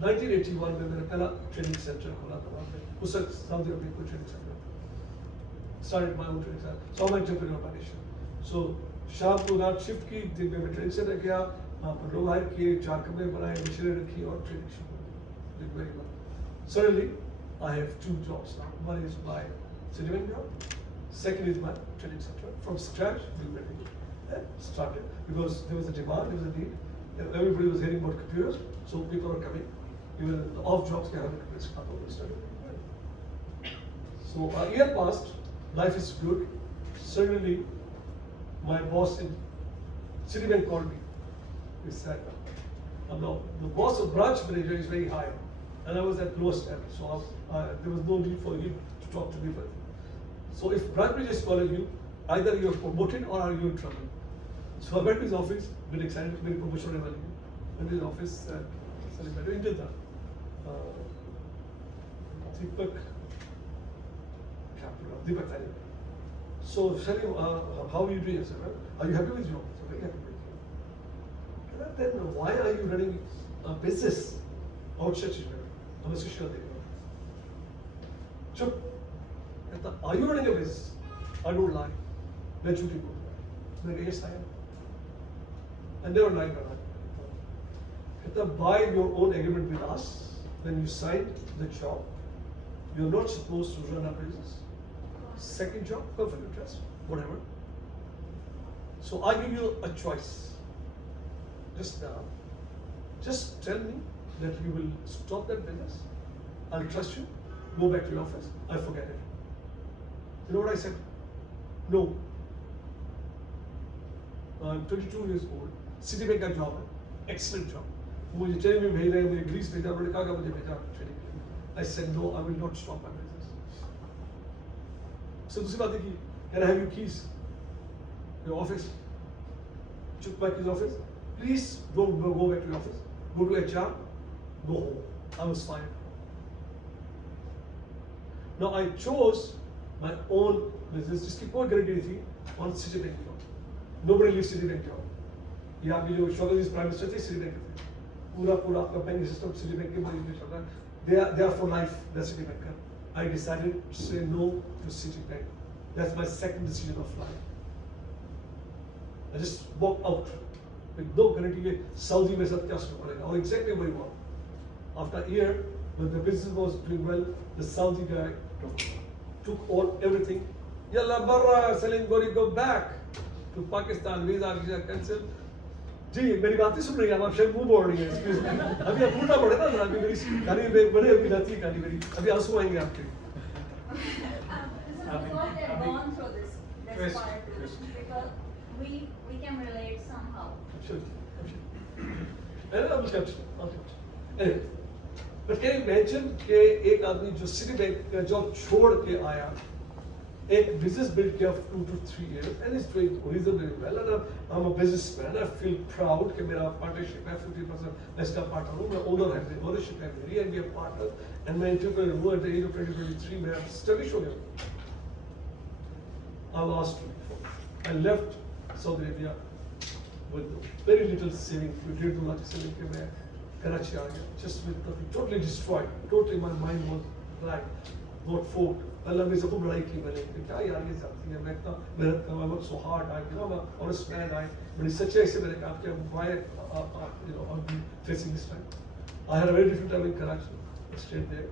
1981 में मैंने पहला training centre खोला था वहाँ पे. उस वक्त सऊदी अरब में कोई training centre. Started my own training center. So I'm entrepreneur by nature. So शाम को रात शिफ्ट की, दिन में मैं ट्रेनिंग सेंटर गया, वहाँ पर लोग हायर किए, 4 कमरे बनाए, मशीनें रखी और ट्रेनिंग शुरू की. Did very well. Suddenly I have 2 jobs now. One is my citizen job. Second is my training center. From scratch, we went started because there was a demand, there was a need. Everybody was hearing about computers, so people were coming. Even the off jobs can have computers. So a year passed. Life is good. Suddenly, my boss in Citibank called me. He said, the boss of branch manager is very high, and I was at lowest level, so there was no need for him to talk to me further. So if branch manager is calling you, either you are promoted or are you in trouble. So I went to his office, very excited, very promotion level. Went to his office, he did that. Deepak Thalia. So Salim, how are you doing? I said, well, are you happy with your job? I said, very happy with it. Then why are you running a business outside Srinagar? I'm a Srinagar. Chup. Are you running a business? I don't lie. मैं छुट्टी बोल मैं कहा yes I am. I never lied about that. कहता by your own agreement with us, when you signed the job, you're not supposed to run a business. Second job, conflict of interest, whatever. So I give you a choice. Just now, just tell me that you will stop that business. I'll trust you. Go back to your office. I forget it. You know what I said? No. I'm 22 years old. Citibank का job है, excellent job. मुझे ट्रेनिंग में भेज रहे हैं, मुझे ग्रीस भेजा, उन्होंने कहा मुझे भेजा ट्रेनिंग के लिए. I said no, I will not stop my business. So दूसरी बात है कि can I have your keys? Your office? Took back his office. Please don't go back to your office. Go to HR. Go home. I was fired. Now I chose my own business. जिसकी कोई गारंटी नहीं थी on Citibank job. Nobody leaves Citibank job. ये आपकी जो Shaukat prime minister थे Citibank के थे. पूरा आपका बैंकिंग सिस्टम Citibank के मरीज में चल रहा है. They are for life. They're Citibank. I decided to say no to Citibank. That's my second decision of life. I just walked out with no guarantee that Saudi में सब क्या शुरू करेगा. और exactly what I want. After a year, when the business was doing well, the Saudi guy took everything. Yalla barra, Salim Gori, go back to Pakistan. Visa cancel. जी मेरी बात नहीं सुन रही है आप शायद मुंह बोल रही है एक्सक्यूज मी अभी आप उल्टा पड़े ना अभी मेरी कहानी बड़े अभी जाती है कहानी मेरी अभी आंसू आएंगे आपके gone through this part because we can relate somehow. Sure. Anyway, but can you imagine कि एक आदमी जो Citibank का जॉब छोड़ के आया एक business build किया 2 to 3 years and is doing reasonably well and I'm a businessman. I feel proud कि मेरा partnership है 50% मैं इसका partner हूँ मैं owner है मेरी ownership है मेरी and we are partners and मैं entrepreneur हूँ at the age of 2023 मैं study हो गया. I was 24. I left Saudi Arabia with very little saving. We did do much saving के मैं कराची आ गया just with nothing, totally destroyed. Totally my mind was blank, not fogged. अल्लाह मेरे सबको लड़ाई की मैंने कि क्या यार ये जाती है मैं इतना मेहनत कर I worked so hard I you know I'm an honest man I बड़ी सच्चाई से मैंने काम किया why you know I'll be facing this time. I had a very difficult time in Karachi. I stayed there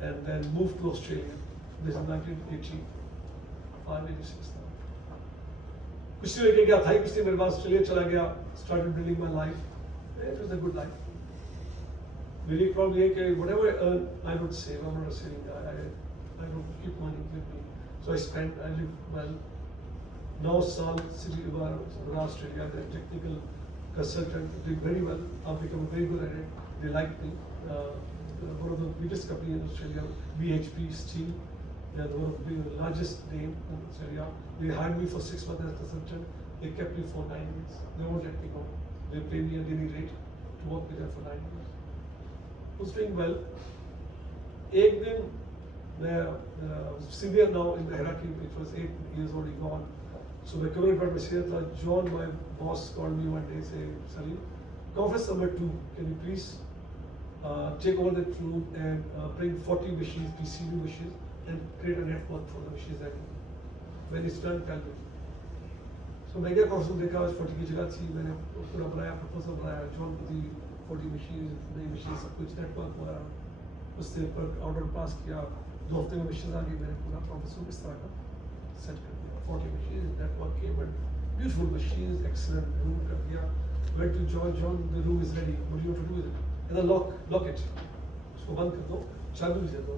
and then moved to Australia. This is 1985, 86 now. कुछ नहीं लेके गया था कुछ नहीं मेरे पास ऑस्ट्रेलिया चला गया started building my life. It was a good life. मेरी प्रॉब्लम ये कि whatever I earn I don't save. I'm not a saving guy. I don't keep money with me. So I live well. Now Sal City Australia, the technical consultant, did very well. I've become very good at it. They like me. One of the biggest company in Australia, BHP Steel, they are one of the largest name in Australia. They hired me for 6 months as consultant. They kept me for 9 years. They won't let me go. They pay me a daily rate to work with them for 9 years. I was doing well. एक दिन मैं senior now in the hierarchy, it was 8 years already gone. So my community department senior था, John, my boss called me one day, say, Salim, conference number 2, can you please take over that room and bring 40 machines, PCB machines, and create a network for the machines that when it's done, tell me. So मैं गया conference में देखा, 40 की जगह थी, मैंने पूरा बनाया, proposal बनाया, John को दी 40 machines, नई machines, सब कुछ network हुआ, उससे पर order pass किया, 2 हफ्ते में machines आ गई, मैंने पूरा proposal इस तरह का set कर दिया, 40 machines, network came and beautiful machines, excellent room कर दिया, went to John, the room is ready, what do you want to do with it? And then lock it, उसको बंद कर दो, चाबी भी दे दो.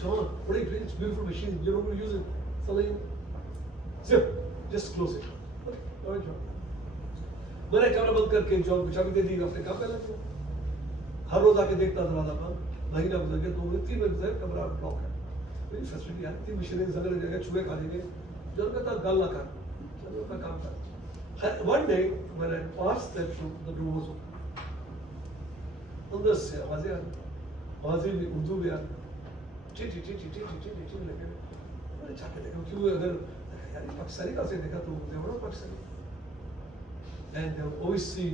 John, what are you doing? It's a beautiful machine. You're not going to use it. Salim, zip, just close it. Okay, all right, John. मैंने कैमरा बंद करके जॉन को चाबी दे दी अपने काम कर लेते हर रोज आके देखता दरवाजा बंद महीना गुजर गया 2 महीने 3 महीने गुजर कमरा ब्लॉक है मेरी फैसिलिटी यार 3 मशीनें जगह जगह छुए खा देंगे जॉन कहता गल ना कर चलो अपना काम कर one day when I passed that room the door was open अंदर से आवाजें आ रही भी उर्दू में आ टी लगे मैंने जाके देखा क्यों अगर यार पाकिस्तानी का से देखा तो देवड़ा Pakistani and they would always see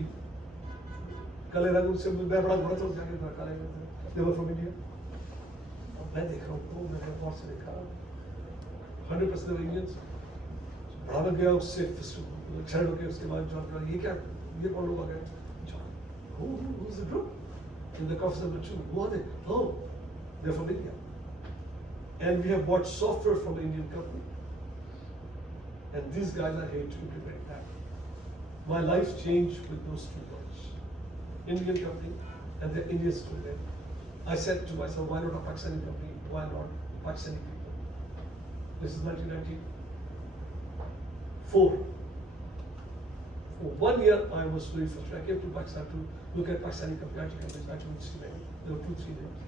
काले रंग से मैं बड़ा घोड़ा था जाके काले रंग they were from India मैं देख रहा हूँ तो मैंने बहुत से देखा 100% इंडियंस भाग गया उससे एक्साइड होकर उसके बाद जॉब करा ये क्या ये कौन लोग आ गए who's the group in the course number 2 who are they oh they're from India and we have bought software from an Indian company and these guys are here to implement that my life changed with those two words Indian company and the Indian student I said to myself why not a Pakistani company why not Pakistani people this is 1994 for 1 year I was very frustrated. I came to Pakistan to look at Pakistani IT companies. I couldn't see many. There were 2-3 names.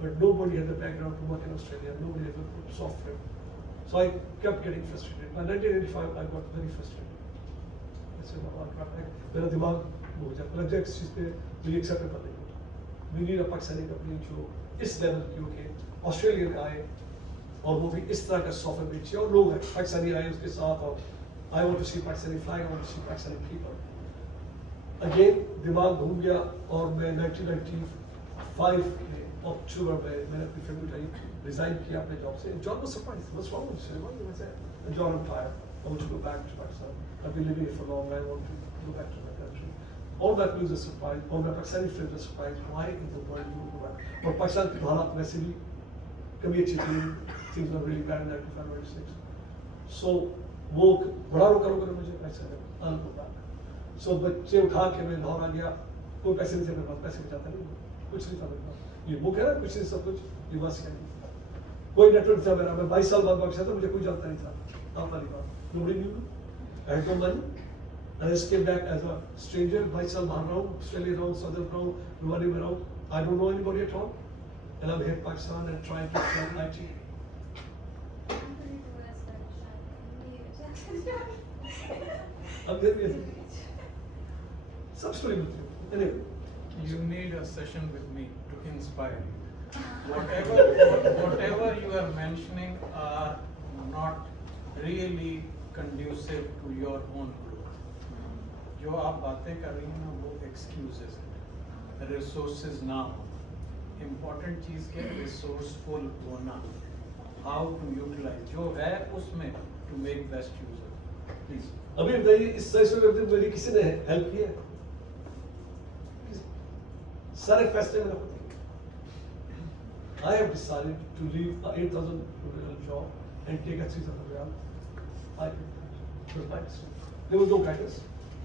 But nobody had the background to work in Australia. Nobody had the software. So I kept getting frustrated. By 1985 I got very frustrated. I said, मेरा दिमाग हो जाए लग जाए इस चीज़ पे मुझे एक्सेप्ट कर लेंगे We need a Pakistani company जो इस लेवल की हो के ऑस्ट्रेलियन आए और वो भी इस तरह का सॉफ्टवेयर बेचे और लोग हैं पाकिस्तानी आए उसके साथ और I want to see Pakistani flag, I want to see Pakistani people. Again, दिमाग घूम गया और मैं 1995 में अक्टूबर में मैंने अपनी फैमिली उठाई रिजाइन किया अपने जॉब से job was surprised. What's wrong with you? I said, John, I'm tired. I want to go back to Pakistan. I've been living here for long. I want to go back to my country. All my colleagues are surprised. All my Pakistani friends are surprised. Why in the world you would go back? और पाकिस्तान के हालात वैसे भी कभी अच्छी थी. Things were really bad in 1995-96. So वो बड़ा रोका मुझे पैसे I'll go back. So बच्चे उठा के मैं लाहौर आ गया कोई पैसे नहीं थे मेरे पास पैसे बचाता नहीं कुछ नहीं था मेरे पास ये बुक है ना कुछ नहीं सब कुछ ये बस क्या कोई नेटवर्क था मेरा मैं 22 साल बाद वापस आया था मुझे कोई जानता नहीं था आप वाली बात nobody knew me I had no money I just came back as a stranger 22 साल बाहर रहा हूँ ऑस्ट्रेलिया रहा हूँ साउदर्न रहा हूँ रुवानी में रहा हूँ I don't know anybody at all and I'm here in Pakistan and trying to learn IT. I'm very some story with you. Anyway. You need a session with me to inspire you. Whatever you are mentioning are not really conducive to your own growth. जो आप बातें कर रही हैं ना वो excuses हैं, resources ना हो. Important चीज़ क्या है resourceful होना. How to utilize जो है उसमें to make best use of. Please. अभी मेरी इस सेशन में मेरी किसी ने हेल्प किया है सारे फैसले मैंने खुद किए I have decided to leave an 8,000 real job and take a 3,000 real. I did that. It was my decision. There was no guidance.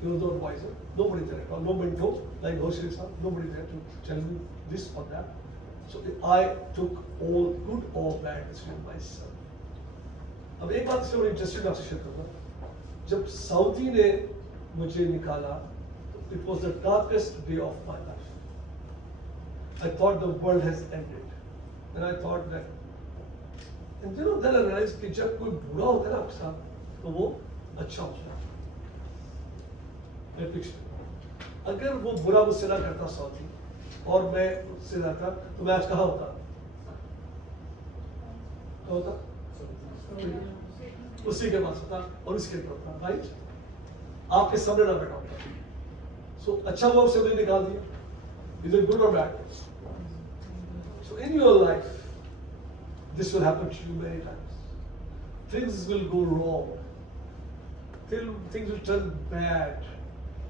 There was no advisor. Nobody there at all. Nobody know, like Hoshri Sahab, nobody there to tell me this or that. So I took all good or bad decision myself. अब एक बात से बड़ी इंटरेस्टिंग आपसे शेयर करूँगा जब साउदी ने मुझे निकाला it was the darkest day of my life. I thought the world has ended. And I thought that, and you know, then I realized कि जब कोई बुरा होता है ना आपके साथ तो वो अच्छा होता है. अगर वो बुरा मुझसे ना करता साउदी और मैं उससे रहता तो मैं आज कहाँ होता? होता? उसी के पास होता और इसके पास होता, राइट? आपके सामने ना बैठा होता. So अच्छा वो उससे मुझे निकाल दिया. Is it good or bad? So in your life, this will happen to you many times. Things will go wrong. Things will turn bad.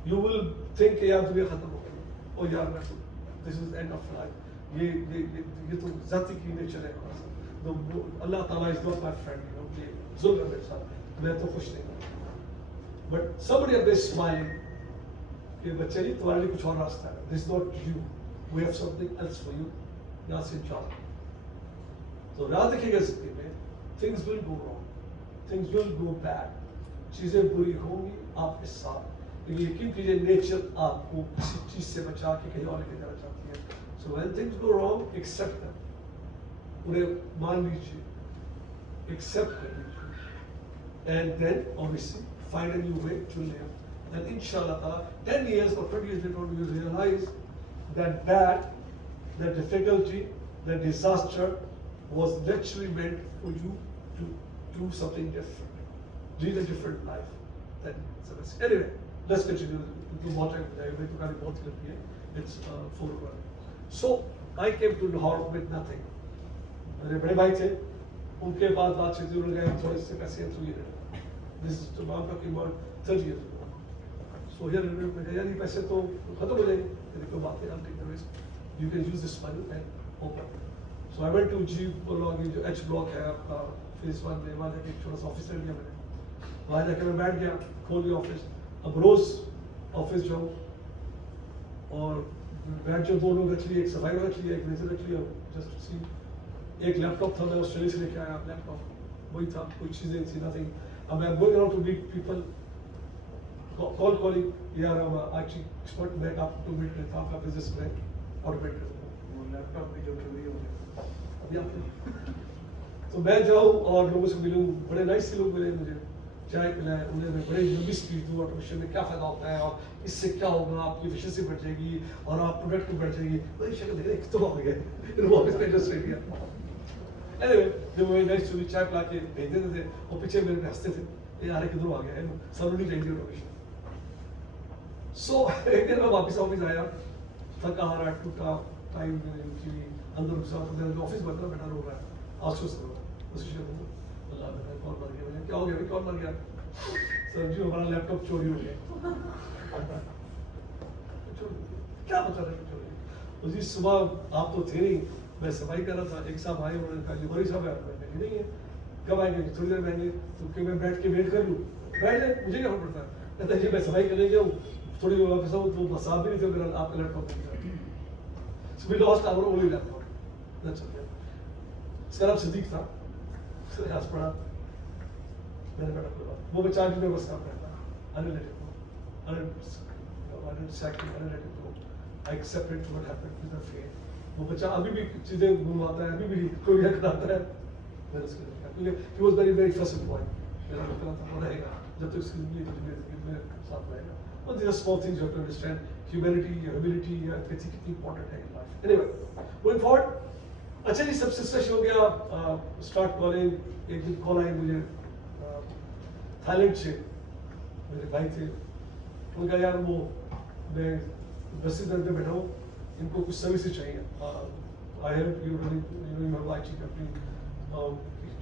You will think यार दुनिया खत्म हो गई. Oh यार मैं this is the end of life. ये तो जाति की नेचर है. Allah Ta'ala is not my friend. You know, ये जुल्म है मेरे साथ. मैं तो खुश नहीं हूँ. But somebody up there smiling. कि बच्चे जी तुम्हारे लिए कुछ और रास्ता है. This is not you. We have something else for you. यहाँ से जाओ. तो याद रखिएगा जिंदगी में things will go wrong. Things will go bad. चीजें बुरी होंगी आपके साथ. लेकिन यकीन कीजिए नेचर आपको किसी चीज से बचा के कहीं और लेके जाना चाहती है. So when things go wrong, accept them. उन्हें मान लीजिए. Accept कर लीजिए. And then obviously find a new way to live. And inshallah ta'ala, 10 years or 20 years later, you realize that that difficulty, that disaster was literally meant for you to do something different, lead a different life. Anyway, let's continue. It's 4 o'clock. So I came to Lahore with nothing. मेरे बड़े भाई थे, उनके पास बातचीत हुई, उन्होंने कहा थोड़े से पैसे हैं, तो ये this is talking about 30 years ago. So here मैं कहा यार ये पैसे तो खत्म हो जाएंगे, मेरी कोई बात नहीं, I'll take the risk. You can use this money and open. So I went to G Block, जो H Block है आपका phase 1 में, वहाँ जाके एक छोटा सा ऑफिस ले लिया मैंने, वहाँ जाके मैं बैठ गया, खोल लिया ऑफिस, अब रोज ऑफिस जाऊँ और बैठ जो 2 लोग रख लिए, एक सफाई रख लिया, एक मेजर रख लिया, जस्ट टू सी। एक लैपटॉप था, मैं ऑस्ट्रेलिया से लेके आया लैपटॉप, वही था, कोई चीज़ें थी नथिंग। अब मैं going around to meet people, calling, यार I'm actually expert मैं आपको मीट करता हूँ, आपका बिजनेस में ऑटोमेट करता हूँ, वो लैपटॉप भी जो चोरी हो गया अभी आपने। तो मैं जाऊँ और लोगों से मिलूँ, बड़े नाइस से लोग मिले मुझे, चाय पिलाए, उन्हें मैं बड़े लंबी स्पीच दूँ ऑटोमेशन में क्या फायदा होता है और इससे क्या होगा, आपकी एफिशिएंसी बढ़ जाएगी और आप प्रोडक्ट बढ़ जाएगी, वही शक्ल देख रहे तो हो गया ऑफिस में इंटरेस्ट रह गया। Anyway, they were nice to me, चाय पिला के भेज देते थे और पीछे मेरे पे हंसते थे, ये यार किधर आ गया है, सर नहीं चाहिए ऑटोमेशन। So एक दिन मैं वापस ऑफिस आया, थका हारा टूटा, टाइम की अंदर घुसा, तो मेरा ऑफिस बंद था, बैठा रो रहा है, आश्वस्त हो रहा है, उसी से अल्लाह मेरा कॉल मार गया, मैंने क्या हो गया, कॉल मार गया, सर जी हमारा लैपटॉप चोरी हो गया। क्या बता रहे चोरी? उसी सुबह आप तो थे नहीं, मैं सफाई कर रहा था, एक साहब आए, उन्होंने कहा लिवरी साहब है, मैंने नहीं है, कब आएंगे, थोड़ी देर में आएंगे, तो क्यों मैं बैठ के वेट कर लूँ, बैठ जाए, मुझे क्या पड़ता है, कहता है जी मैं सफाई करने गया हूँ, थोड़ी देर वापस आऊँ तो साहब भी नहीं थे, मेरा आपका लैपटॉप नहीं था। So we lost our only laptop. That's okay. इसका नाम सिद्दीक था, उसने हाथ पड़ा, मैंने बेटा कोई बात, वो बच्चा भी मेरे बस काम करता, unrelated, unrelated to, I accepted what happened with the faith. वो बच्चा अभी भी चीजें घुमाता है, अभी भी कोई हक करता है, मैंने उसके लिए कहा, क्योंकि he was very very trusted boy, मेरा बेटा था, वो रहेगा, जब तक उसकी जिंदगी मेरे साथ रहेगा। Well, these are small things you have to understand. Humanity, humility, empathy कितनी important है in life. Anyway, going forward, अच्छा जी सबसे सच हो गया, start calling, एक दिन कॉल आई मुझे थाईलैंड से, मेरे भाई थे, उनका यार वो मैं बस इधर पे बैठा हूँ, इनको कुछ सर्विसेज चाहिए, I heard you running, you have IT company,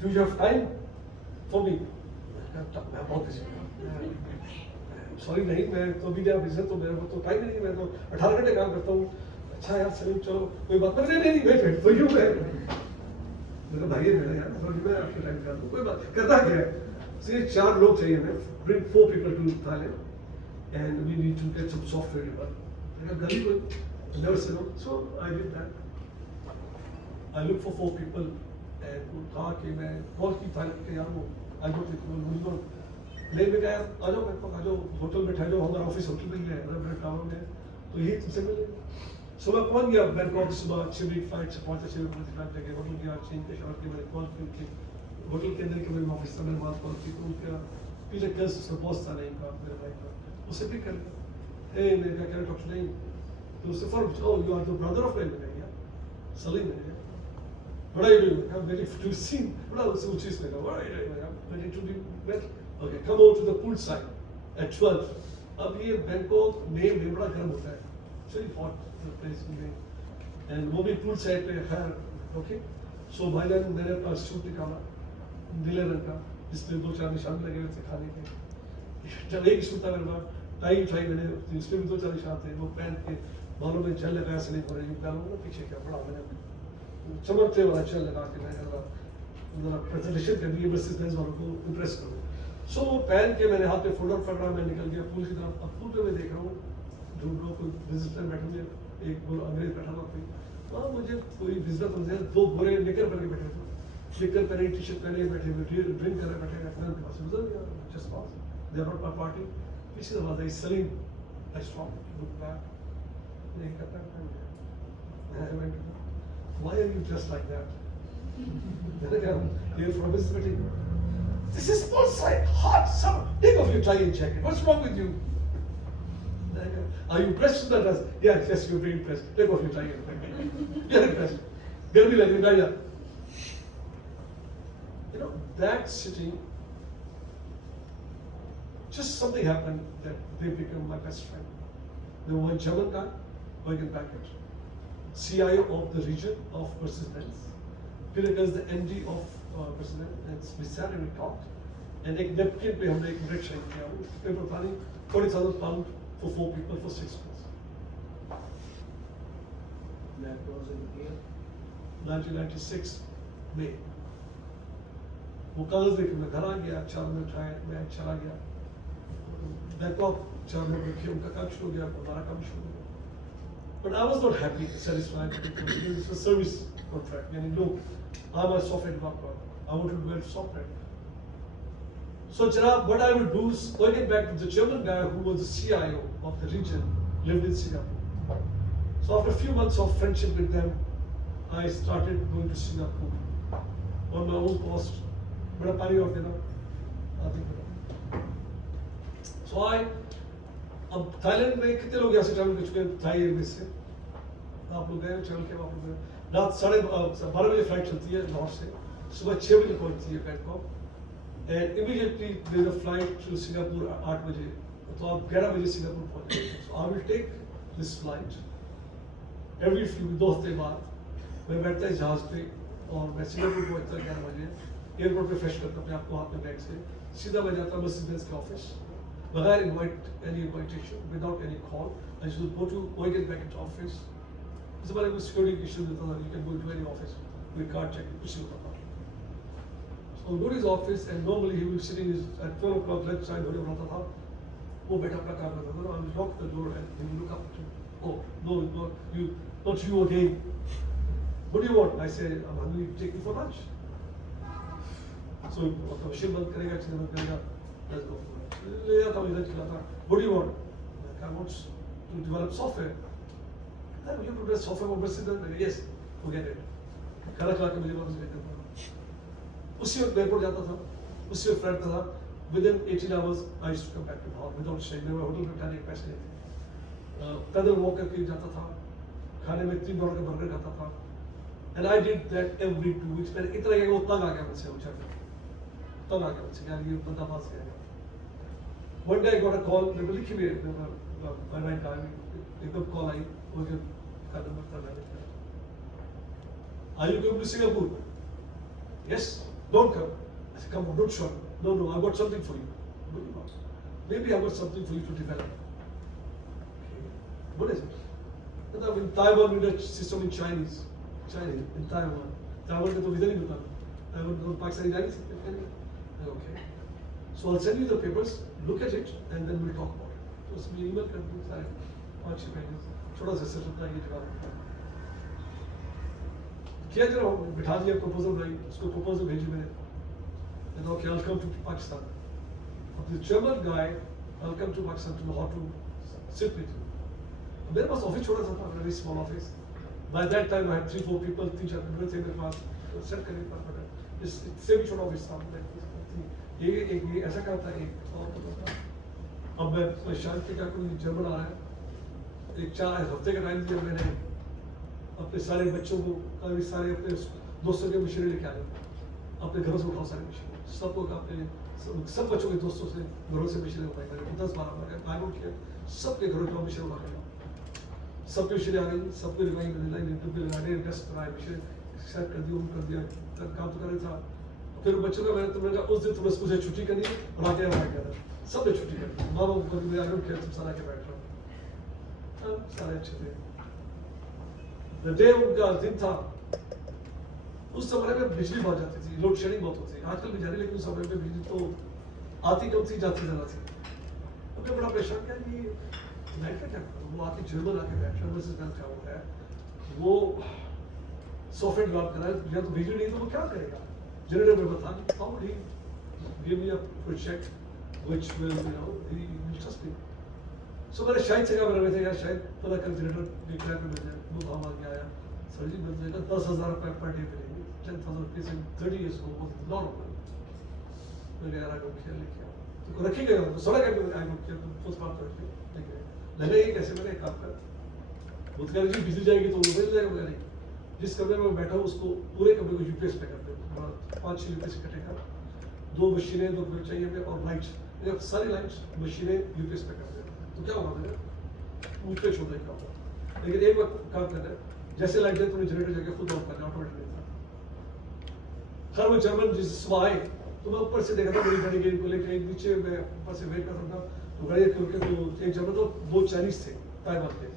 do you have time for me? मैं बहुत बिजी हूँ, सॉरी नहीं, मैं तो अभी क्या बिजनेस तो मेरे को तो टाइम नहीं, मैं तो 18 घंटे काम करता हूँ। अच्छा यार सलीम चलो कोई बात नहीं, वेट फॉर यू, मैं मेरा भाई है मेरा यार, मैं आपके टाइम का कोई बात करता क्या है, सिर्फ 4 लोग चाहिए हमें, bring 4 people to Thailand and we need to get some software developed. मैंने गली को never said no, so I did that. I looked for 4 people and कहा कि मैं कॉल की Thailand के यार वो I got it, प्लेन में गया, आ जाओ मेरे पास, आ जाओ होटल में ठहर जाओ, हमारा ऑफिस होटल में ही है, रबड़ टावर में, तो यही तुमसे मिले। सुबह पहुंच गया बैंकॉक, सुबह 6 बजे फ्लाइट से पहुंचा, 6 बजे फ्लाइट लेके होटल गया, चीन के शहर के मैंने कॉल की उनकी, होटल के अंदर के मेरे ऑफिस से मैंने बात कॉल की, तो उनका पीछे कस उसका बॉस था नहीं का, मेरे भाई का, उसे पिक कर लिया, हे मैंने कहा क्या डॉक्टर नहीं, तो उससे for oh you are the brother of my, मैंने कहा सलीम, मैंने कहा बड़ा ही डूइंग, वेरी टू सी, बड़ा उसे उस चीज में कहा बड़ा ही very to be better. Okay, come over to the pool side at 12. अब ये बैंकॉक में बड़ा गर्म होता है, very hot place में, and वो भी pool side पे है, okay? So भाईजान मैंने अपना सूट निकाला, नीले रंग का, जिसमें 2-4 निशान लगे हुए थे खाने के, जब एक सूट था मेरे पास, टाई मैंने, इसमें भी 2-4 निशान थे, वो पहन के बालों में जेल लगाया से नहीं हो रही, बालों में पीछे क्या बड़ा मैंने चमकते वाला जेल लगा के मैंने प्रेजेंटेशन कर दी, बिजनेस वालों को इम्प्रेस करूँ। सो वो पहन के मैंने हाथ पे फोल्डर पकड़ा, मैं निकल गया पूल की तरफ। अब पूल पे मैं देख रहा हूँ ढूंढ रहा हूँ, कोई बिजनेसमैन बैठे हुए, एक अंग्रेज बैठा हुआ कोई, वहाँ मुझे कोई बिजनेस समझे, 2 गोरे निकर पहन के बैठे थे, निकर पहने, टी शर्ट पहने बैठे हुए, ड्रिंक कर रहे बैठे, मैं उनके पास गुजर गया, just pass they are not party, पीछे आवाज आई Salim, I stop, look back, नहीं करता why are you just like that, मैंने कहा ये from this meeting, this is outside, hot summer. Take off your tie and jacket. What's wrong with you? Are you impressed with that dress? Yes, yes, you're very impressed. Take off your tie and jacket. You're impressed. Garmi lagi, Daya. You know, that sitting, just something happened that they became my best friend. There was one German guy, Eugen Packard, CIO of the region of Mercedes-Benz. Peter is the MD of President, and we sat and we talked. And एक napkin पे हमने एक bread shake किया, वो paper था नहीं, £40,000 for 4 people for 6 months. That was in year 1996 May. वो कागज लेके मैं घर आ गया, 4 मिनट आए, मैं चला गया. बैकलॉग 4 मिनट रखे, उनका काम शुरू हो गया, हमारा काम शुरू हो गया. But I was not happy, satisfied because it's a service contract. यानी लोग, I'm a software developer, I want to develop software. So Janab, what I would do is, going back to the German guy who was the CIO of the region, lived in Singapore. So after a few months of friendship with them, I started going to Singapore on my own cost. बड़ा पानी और देना, आदि बड़ा. So अब थाईलैंड में कितने लोग यहाँ से ट्रैवल कर चुके हैं थाई एयरवेज से? आप लोग गए ट्रैवल किया, आप लोग गए. रात 12:30 बजे फ्लाइट चलती है लाहौर से, सुबह 6 बजे पहुँचती है Bangkok. And immediately there is a flight to Singapore 8 बजे, तो आप 11 बजे सिंगापुर पहुँच जाएंगे. So I will take this flight every few 2 हफ्ते बाद मैं बैठता है जहाज पे और मैं सिंगापुर पहुँचता 11 बजे, एयरपोर्ट पे फ्रेश करता अपने आपको हाथ में बैग से, सीधा मैं जाता मर्सिडीज के ऑफिस बगैर invitation, without any call. I should go to get back into office. इस बारे में सिक्योरिटी इशू देता था, you can go to any office, कोई कार्ड चेक कुछ नहीं होता था. So go to his office and normally he will be sitting at 12 o'clock lunch time होने वाला था, वो बैठा अपना काम करता था. I will lock the door and he will look up to, oh no, not you again. What do you want? I say I'm hungry, take me for lunch. So machine बंद करेगा, चीज़ बंद करेगा, let's go. ले आता हूँ इधर खिलाता. What do you want? I want to develop software. Then you put a software for president. Yes, forget it. खाना खिला के मुझे वापस भेज देता. उसी वक्त एयरपोर्ट जाता था, उसी वक्त फ्लाइट था. Within 18 hours I used to come back to Lahore without staying. मेरे होटल में खाने के पैसे नहीं थे. पैदल वॉक करके जाता था, खाने में $3 का बर्गर खाता था. And I did that every 2 weeks. मैंने इतना किया कि वो तंग आ गया मुझसे, वो चढ़ तंग आ गया मुझसे, यार ये बंदा पास गया. One day I got a call, मेरे को लिखी हुई है, my right time, एकदम कॉल आई, वो जो का नंबर था मैंने किया. Are you going to Singapore? Yes. Don't come. I said, come on, don't show. No, I've got something for you. What do you want? Maybe I've got something for you to develop. Okay. What is it? In Taiwan, we did system in Chinese, in Taiwan. Taiwan का तो वीज़ा नहीं मिलता. Taiwan तो पाकिस्तानी जा नहीं सकते. Okay. So I'll send you the papers. Look at it, and then we'll talk about it. तो उसमें email कर दूँ सारे 5-6 pages. छोटा सा सेट होता है ये जवाब. किया जरा बिठा दिया प्रपोजल भाई, उसको प्रपोजल भेजी मैंने. And okay, I'll come to Pakistan. But the German guy, I'll come to Pakistan to Lahore to sit with you. मेरे पास ऑफिस छोटा सा था, very small office. By that time I had 3-4 people, 3-4 people थे मेरे पास, सेट करने का पड़ा. इससे भी छोटा ऑफिस था. ये ऐसा काम था, एक और था. अब मैं परेशान थे क्या कोई जर्मन आ रहा है. एक 4 हफ्ते का टाइम दिया मैंने. अपने सारे बच्चों को, सारे अपने दोस्तों के मशीनें लेके आ गए. अपने घरों से उठाओ सारे मशीनें. सबको अपने सब बच्चों के दोस्तों से घरों से मशीनें उठाई करें. 10-12 आई डोंट केयर. सबके घरों में मशीनें उठा कर सबकी मशीनें आ गई. सबको रिवाइंड लगाए, टेस्ट कराए, मशीनें सेट कर दी, कर दिया. काम तो कर रहा था. फिर बच्चों का मैंने तुमने कहा उस दिन तुम्हें स्कूल से छुट्टी करनी और आके वहाँ गया था. सब ने छुट्टी कर दी. माँ बाप को आई डोंट केयर, तुम सारा के बैठ रहो. सारे अच्छे थे. The day उनका दिन था, उस समय में बिजली बहुत जाती थी, लोड शेडिंग बहुत होती थी. आजकल भी जारी, लेकिन उस समय में बिजली तो आती कम थी, जाती ज़्यादा थी. हमने बड़ा परेशान किया कि मैं क्या करूँ. वो आके जर्मन आके बैठा, क्या होता है, वो सॉफ्टवेयर डेवलप करा है, या तो बिजली नहीं तो वो क्या करेगा. जनरेटर में बता दी, how would he give me a project which will, he will trust me. So मैंने शायद से क्या बना था यार, शायद पता कर जनरेटर डिक्लेयर कर मिल जाए. वो भाव आ गया सर जी मिल जाएगा, 10,000 रुपये पर डे मिलेंगे. 10,000 rupees in 30 years ago was a lot of money. मैंने यार आई डोंट केयर लेके आओ. तो रखेगा तो सोलह का आई डोंट केयर, तो फर्स्ट बात तो रखिए. लगा ये कैसे मैंने एक काम कर. वो कह रही बिजली जाएगी तो मिल जाएगा. मगर नहीं, जिस कमरे में बैठा हूँ उसको पूरे कमरे को यूपीएस पे कर दे. 5-6 यूपीएस कटेगा. 2 मशीनें 2 बिल चाहिए हमें और लाइट्स. सारी लाइट्स मशीनें यूपीएस पे कर दे. तो क्या होगा मेरा ऊँच पे छोड़ देगा होगा. लेकिन एक बार काम करना है, जैसे लाइट है तुम्हें जनरेटर जाके खुद ऑफ करना ऑटोमेटिक था. खैर वो जर्मन जिस सुबह आए तो मैं ऊपर से देखा था मेरी गाड़ी गेट को लेकर एक नीचे मैं ऊपर से वेट कर रहा था तो गाड़ी क्योंकि तो एक जर्मन तो दो चाइनीज थे ताइवान के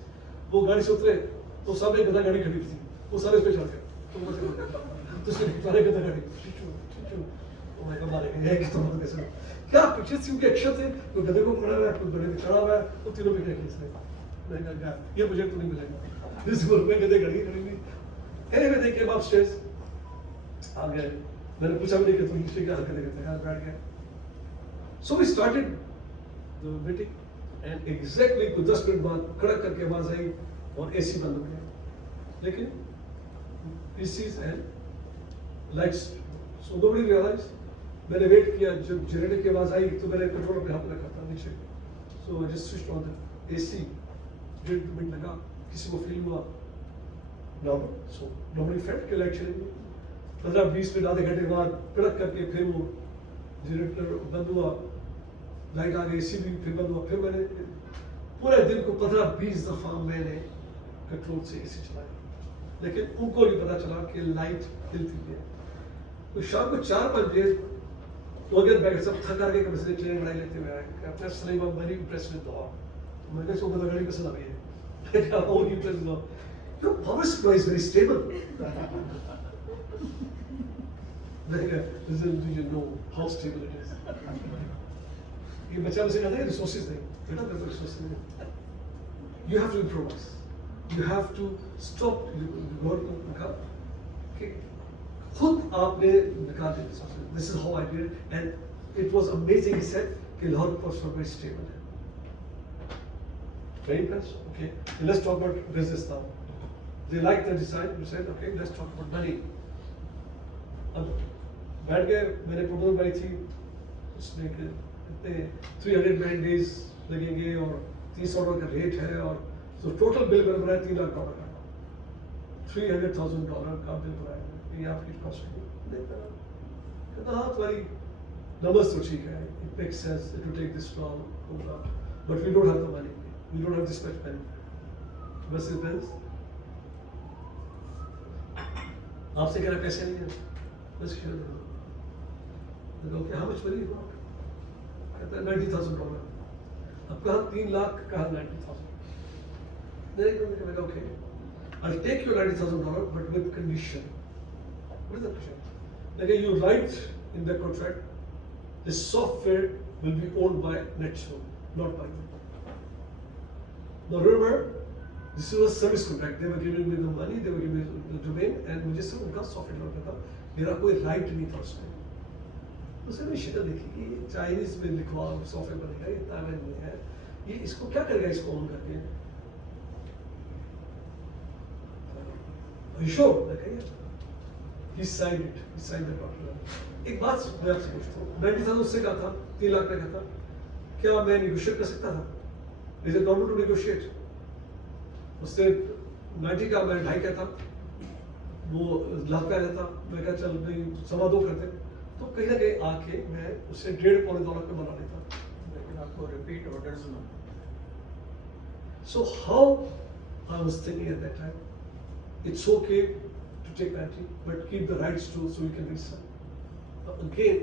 वो गाड़ी से उतरे तो सामने गधा गाड़ी खड़ी थी वो सारे उस पर चढ़ गए तो वो तो उसने सारे गधा गाड़ी तो मैं मारेंगे एक तो मतलब कैसे क्या पिक्चर सी उनके एक्शन थे कोई गधे को पकड़ा हुआ है कोई गधे पे चढ़ा हुआ है वो तीनों पिक रखे इसने मैंने कहा ये मुझे तो नहीं मिलेगा जिस मुल्क में गधे गाड़ी खड़ी हुई एनीवे दे केम अपस्टेयर्स आ गए मैंने पूछा भी नहीं कि तुम नीचे क्या हरकतें करते हैं बैठ गए so we started the meeting and exactly कुछ 10 मिनट बाद कड़क करके आवाज आई और एसी बंद हो गया लेकिन PCs and lights so nobody realise मैंने वेट किया जब जनरेटर की आवाज आई तो मैंने कंट्रोल अपने हाथ में रखा था नीचे so I just switched on the AC 1.5 minute लगा किसी को फील हुआ नॉर्मल सो नॉर्मली फेल्ट कि लाइट चलेगी 15-20 मिनट आधे घंटे बाद कड़क करके फिर वो जनरेटर बंद हुआ लाइट आ गई एसी भी फिर बंद हुआ फिर मैंने पूरे दिन को 15-20 दफा मैंने कंट्रोल से एसी चलाया लेकिन उनको नहीं पता चला कि लाइट हिलती है तो शाम को 4 बजे तो अगर बैठ सब थक करके कभी से ट्रेन लड़ाई लेते हुए आए अपना Salim very impressed with the तो मैंने सो बता गाड़ी पसंद आ गई है क्या हो impressed with your power supply is very stable do you know how stable it is ये बच्चा मुझसे कहता है रिसोर्सेज नहीं बेटा मेरे पास रिसोर्सेज नहीं you have to improvise you have to stop कि खुद आपने निकाल दिया resources this is how I did it and it was amazing he said कि Lahore post for very stable है very impressed okay and let's talk about business now they like the design we said okay let's talk about money अब बैठ गए मैंने प्रपोजल बनाई थी उसमें कितने 300 मैन डेज लगेंगे और $300 का रेट है और तो टोटल बिल मैंने बनाया $3 लाख का $300,000 का बिल बनाया ये आपकी कॉस्ट कहता हाँ तुम्हारी नंबर्स तो ठीक है it makes sense it will take this long होगा but we don't have the money we don't have this much money बस इज बेंस आपसे कह रहा पैसे नहीं है बस okay, how much money you got? कहता है $90,000 अब कहा 3 लाख कहा 90,000 नहीं okay I'll take your $90,000 but with condition what is the condition like you write in the contract the software will be owned by NetStone not by you now remember this was a service contract they were giving me the money they were giving me the domain and मुझे सिर्फ उनका software develop था मेरा कोई राइट नहीं था उसमें उसने शक्ल देखी कि चाइनीज में लिखवा सॉफ्टवेयर बनेगा ये ताइवान में है ये इसको क्या करेगा इसको ऑन करके एक बात मैं आपसे पूछता हूँ 90,000 उससे कहा था 3 लाख का था क्या मैं निगोशिएट कर सकता था is it normal to negotiate उससे 90 का मैं 2.5 का था वो लाख का रहता मैं क्या चल नहीं 2.25 करते तो कहीं ना कहीं आके मैं उससे $1.5-$2 पे बना लेता लेकिन आपको रिपीट ऑर्डर्स में so how I was thinking at that time it's okay to take penalty but keep the rights to so you can resell again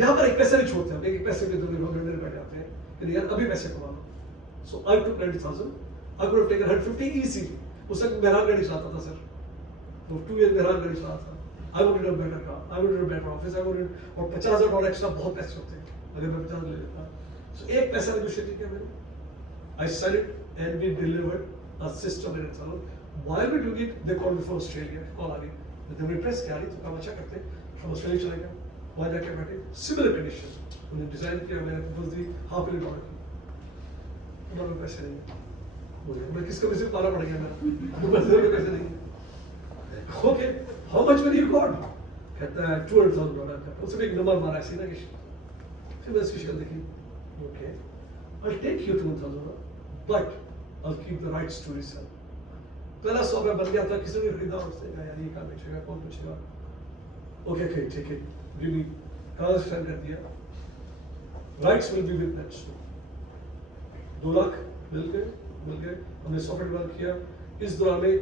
यहाँ पर एक पैसा नहीं छोड़ते हम एक पैसे के दो लोग बैठ जाते हैं कि यार अभी पैसे कमा लो so I took 90,000 I could have taken 150 easily उस वक्त मेहरान गाड़ी चलाता था सर तो 2 years मेहरान गाड़ी चलाता था I wanted a better car, I wanted a better office, I wanted और $50,000 एक्स्ट्रा बहुत पैसे होते हैं अगर मैं 50 ले लेता so एक पैसा नेगोशिएट किया मैंने I said it and we delivered a system in itself while we doing it they called me from Australia call आ गई जब मैं प्रेस किया तो काम अच्छा करते from Australia चला गया वहाँ जाके बैठे similar condition उन्होंने डिजाइन किया मैंने प्रपोज दी $500,000 की हमारे पैसे नहीं बोले मैं किसका पैसे पाला पड़ गया मेरा मेरे पैसे नहीं Okay, how much money you got? कहता है $200,000 उसने एक नंबर मारा ऐसे ना कि फिर मैं इसकी शक्ल देखी Okay, I'll take you $200,000 but I'll keep the rights to resell पहला सॉफ्टवेयर बन गया था किसी ने खरीदा उससे कहा यार ये काम बेचेगा कौन पूछेगा Okay, okay, take it really कागज साइन कर दिया rights will be with NetStone 2 लाख मिल गए हमने सॉफ्टवेयर डेवलप किया इस दौरान में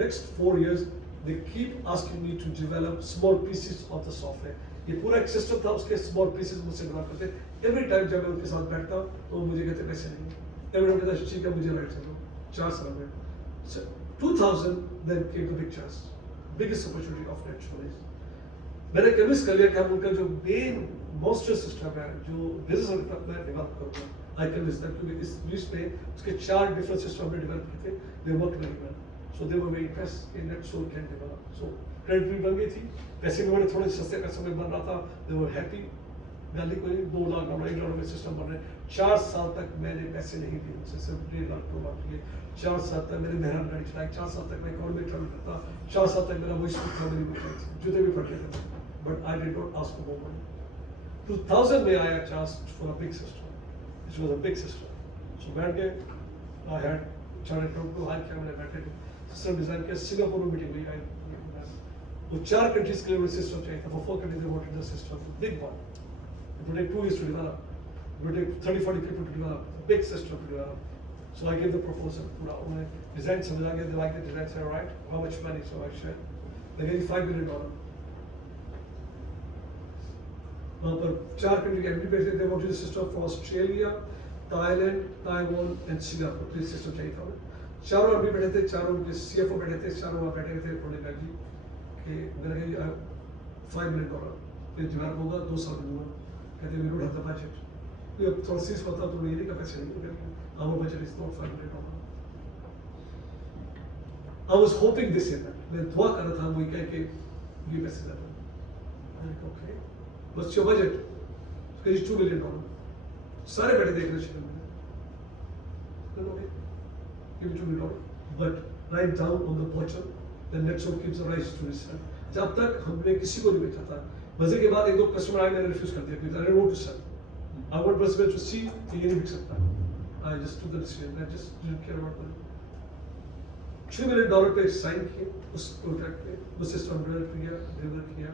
next 4 years they keep asking me to develop small pieces of the software. ये पूरा एक सिस्टम था, उसके स्मॉल पीसेस मुझसे डेवलप करते। एवरी टाइम जब मैं उनके साथ बैठता तो वो मुझे कहते पैसे नहीं। एवरी टाइम कहता ठीक है मुझे राइट कर दो। 4 साल में 2000 then came the big chance, biggest opportunity of net storage. मैंने कन्विंस कर लिया कि हम उनका जो मेन मॉन्स्टर सिस्टम है जो बिजनेस तक मैं डेवलप करूँगा। आई कन्विंस दैट क्योंकि इस लिस्ट में उसके 4 डिफरेंट सिस्टम हमने डेवलप किए थे, they work very well, so they were very interest in net storage can develop. सो क्रेडिट भी बन गई थी, पैसे भी मैंने थोड़े सस्ते पैसों में बन रहा था, दे वर हैप्पी। गाली कोई 2 लाख $1 में सिस्टम बन रहे। 4 साल तक मैंने पैसे नहीं दिए उनसे, सिर्फ 1.5 लाख 2 लाख लिए। 4 साल तक मैंने मेहनत गाड़ी चलाई, 4 साल तक मैं इकोनॉमी ट्रैवल करता, 4 साल तक मेरा वही स्कूल था, मेरी बुक थी, जूते भी फट गए थे, but I did not ask for more money. 2000 में आया chance for a big system, this was a big system. So बैठ के आई हैड चार्टर्ड अकाउंटेंट को हायर किया, मैंने बैठे सिस्टम डिजाइन किया, सिंगापुर में मीटिंग हुई। वो 4 कंट्रीज के लिए सिस्टम चाहिए था, for 4 countries they wanted the system, big one. It would take 2 years to develop. It would take 30-40 people to develop a big system to develop. So I gave the proposal. When I designed something, I gave the like the design. Said, all right, how much money? So I said, they gave me $5 million. वहाँ पर 4 countries agree बैठे थे, wanted the system for Australia, Thailand, Taiwan and Singapore. तो ये सिस्टम चाहिए था हमें। 4 एग्री बैठे थे, 4 उनके CFO बैठे थे, 4 वहाँ बैठे थे, उन्होंने कहा कि मैंने $5 million ये डेवलप होगा, 2 साल में होगा। कहते हैं we don't have the budget. ये अब थोड़ा सीरियस होता तो ये नहीं का पैसे नहीं होंगे। Our budget is not $5 million. I was hoping this in that. मैं दुआ कर रहा था वो कह के ये पैसे ज़्यादा। मैंने कहा okay, what's your budget? उसका $2 million. सारे बैठे देख रहे शिकन में। कहते okay, give me $2 million. But right down on the bottom, the net zone keeps the rise to this. जब तक हमने किसी को नहीं बेचा था, मजे के बाद 1-2 कस्टमर आए, मैंने रिफ्यूज कर दिया क्योंकि I don't want to sell. I want बस टू सी कि ये नहीं बिक सकता। I just to the decision, I just didn't care about money. $6 million पे साइन किए उस कॉन्ट्रैक्ट पे, वो सिस्टम डिलीवर किया।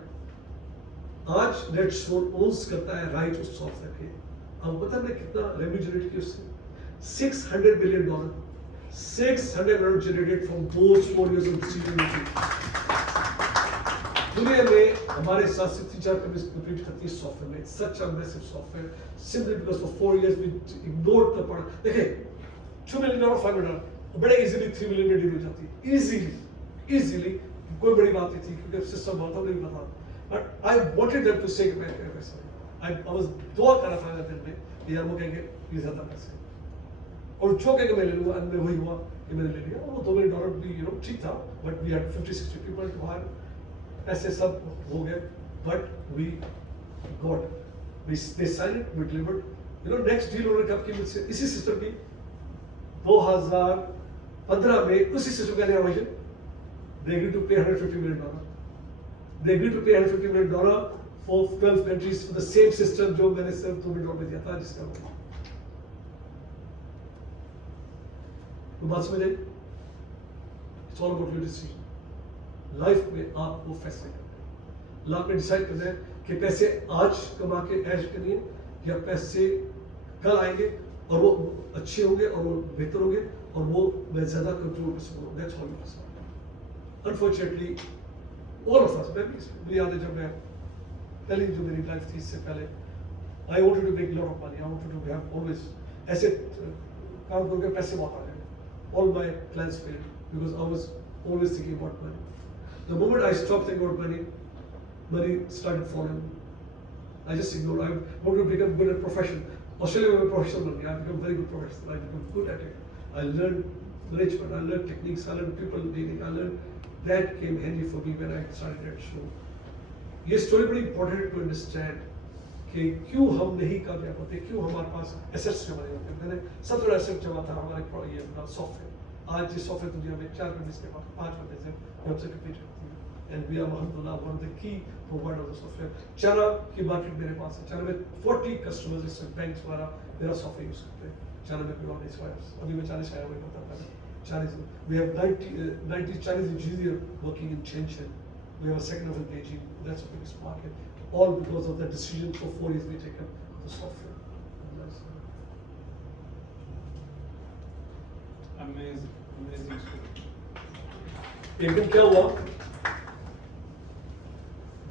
आज नेट स्टोर ओन्स करता है राइट उस सॉफ्टवेयर के। अब पता है कितना रेवेन्यू जनरेट किया उससे? $600 million। $600 million generated from those 4 years of distribution। दुनिया में हमारे साथ 64 कंपनीज कम्पीट करती है सॉफ्टवेयर में। Such a massive software, simply because for 4 years we ignored the product। देखिए $2 million, $5 million बड़े इजीली 3 million में डील हो जाती है, इजीली कोई बड़ी बात नहीं थी क्योंकि सिस्टम बहुत नहीं पता। But I wanted them to say मैं पैसा, आई वाज दुआ कर रहा था दिन में यार वो कहेंगे ये ज्यादा पैसे, और जो कहेंगे मैं ले लूंगा, अंदर वही हुआ कि मैंने ले लिया। वो $2 million भी ठीक था, but we had 50-60 people to hire, ऐसे सब हो गए। But we got, they signed it, we delivered। Next deal उन्होंने कब की मुझसे? इसी सिस्टम की 2015 में, उसी सिस्टम का नया version. They agreed to pay $150 million. They agreed to pay $150 million for 12 countries for the same system जो मैंने सिर्फ $2 million में दिया था, जिसका वो तो बात समझ आई? It's all about your decision. Life में आपको फैसले करने हैं। लाइफ में डिसाइड करना है कि पैसे आज कमा के ऐश करनी है या पैसे कल आएंगे और वो अच्छे होंगे और वो बेहतर होंगे और वो मैं ज्यादा कंट्रोल कर सकूँ। That's how you decide. Unfortunately all of us, मैं भी याद है जब मैं पहले जो मेरी लाइफ थी इससे पहले, I wanted to make lot of money, I wanted to have always ऐसे काम करके पैसे बहुत आ गए। All my plans failed because I was always thinking about money. The moment I stopped thinking about money, money started falling. I just ignored. I wanted to become good at profession. Australia was a professional money. I became very good professional. I became good at it. I learned management. I learned techniques. I learned people dealing. I learned that came handy for me when I started that show. ये story बड़ी important to understand कि क्यों हम नहीं कामयाब होते, क्यों हमारे पास assets जमा नहीं होते। मैंने सबसे बड़ा asset जमा था हमारे ये सॉफ्टवेयर। आज ये सॉफ्टवेयर दुनिया में 4 कंपनीज के पास 5 कंपनीज हैं जो हमसे कम्पीट करती हैं, and we are alhamdulillah one of the key provider of the software। चारा की मार्केट मेरे पास है, चारा में 40 कस्टमर्स इससे बैंक्स वाला मेरा सॉफ्टवेयर यूज करते हैं। चारा में कोई और नहीं, अभी मैं 40 आया हुआ करता था। 40 we have 90 Chinese engineers working in Shenzhen। We have a second of Beijing, that's the biggest market, all because of the decision for 4 years we taken the software। Amazing story। एक दिन क्या हुआ,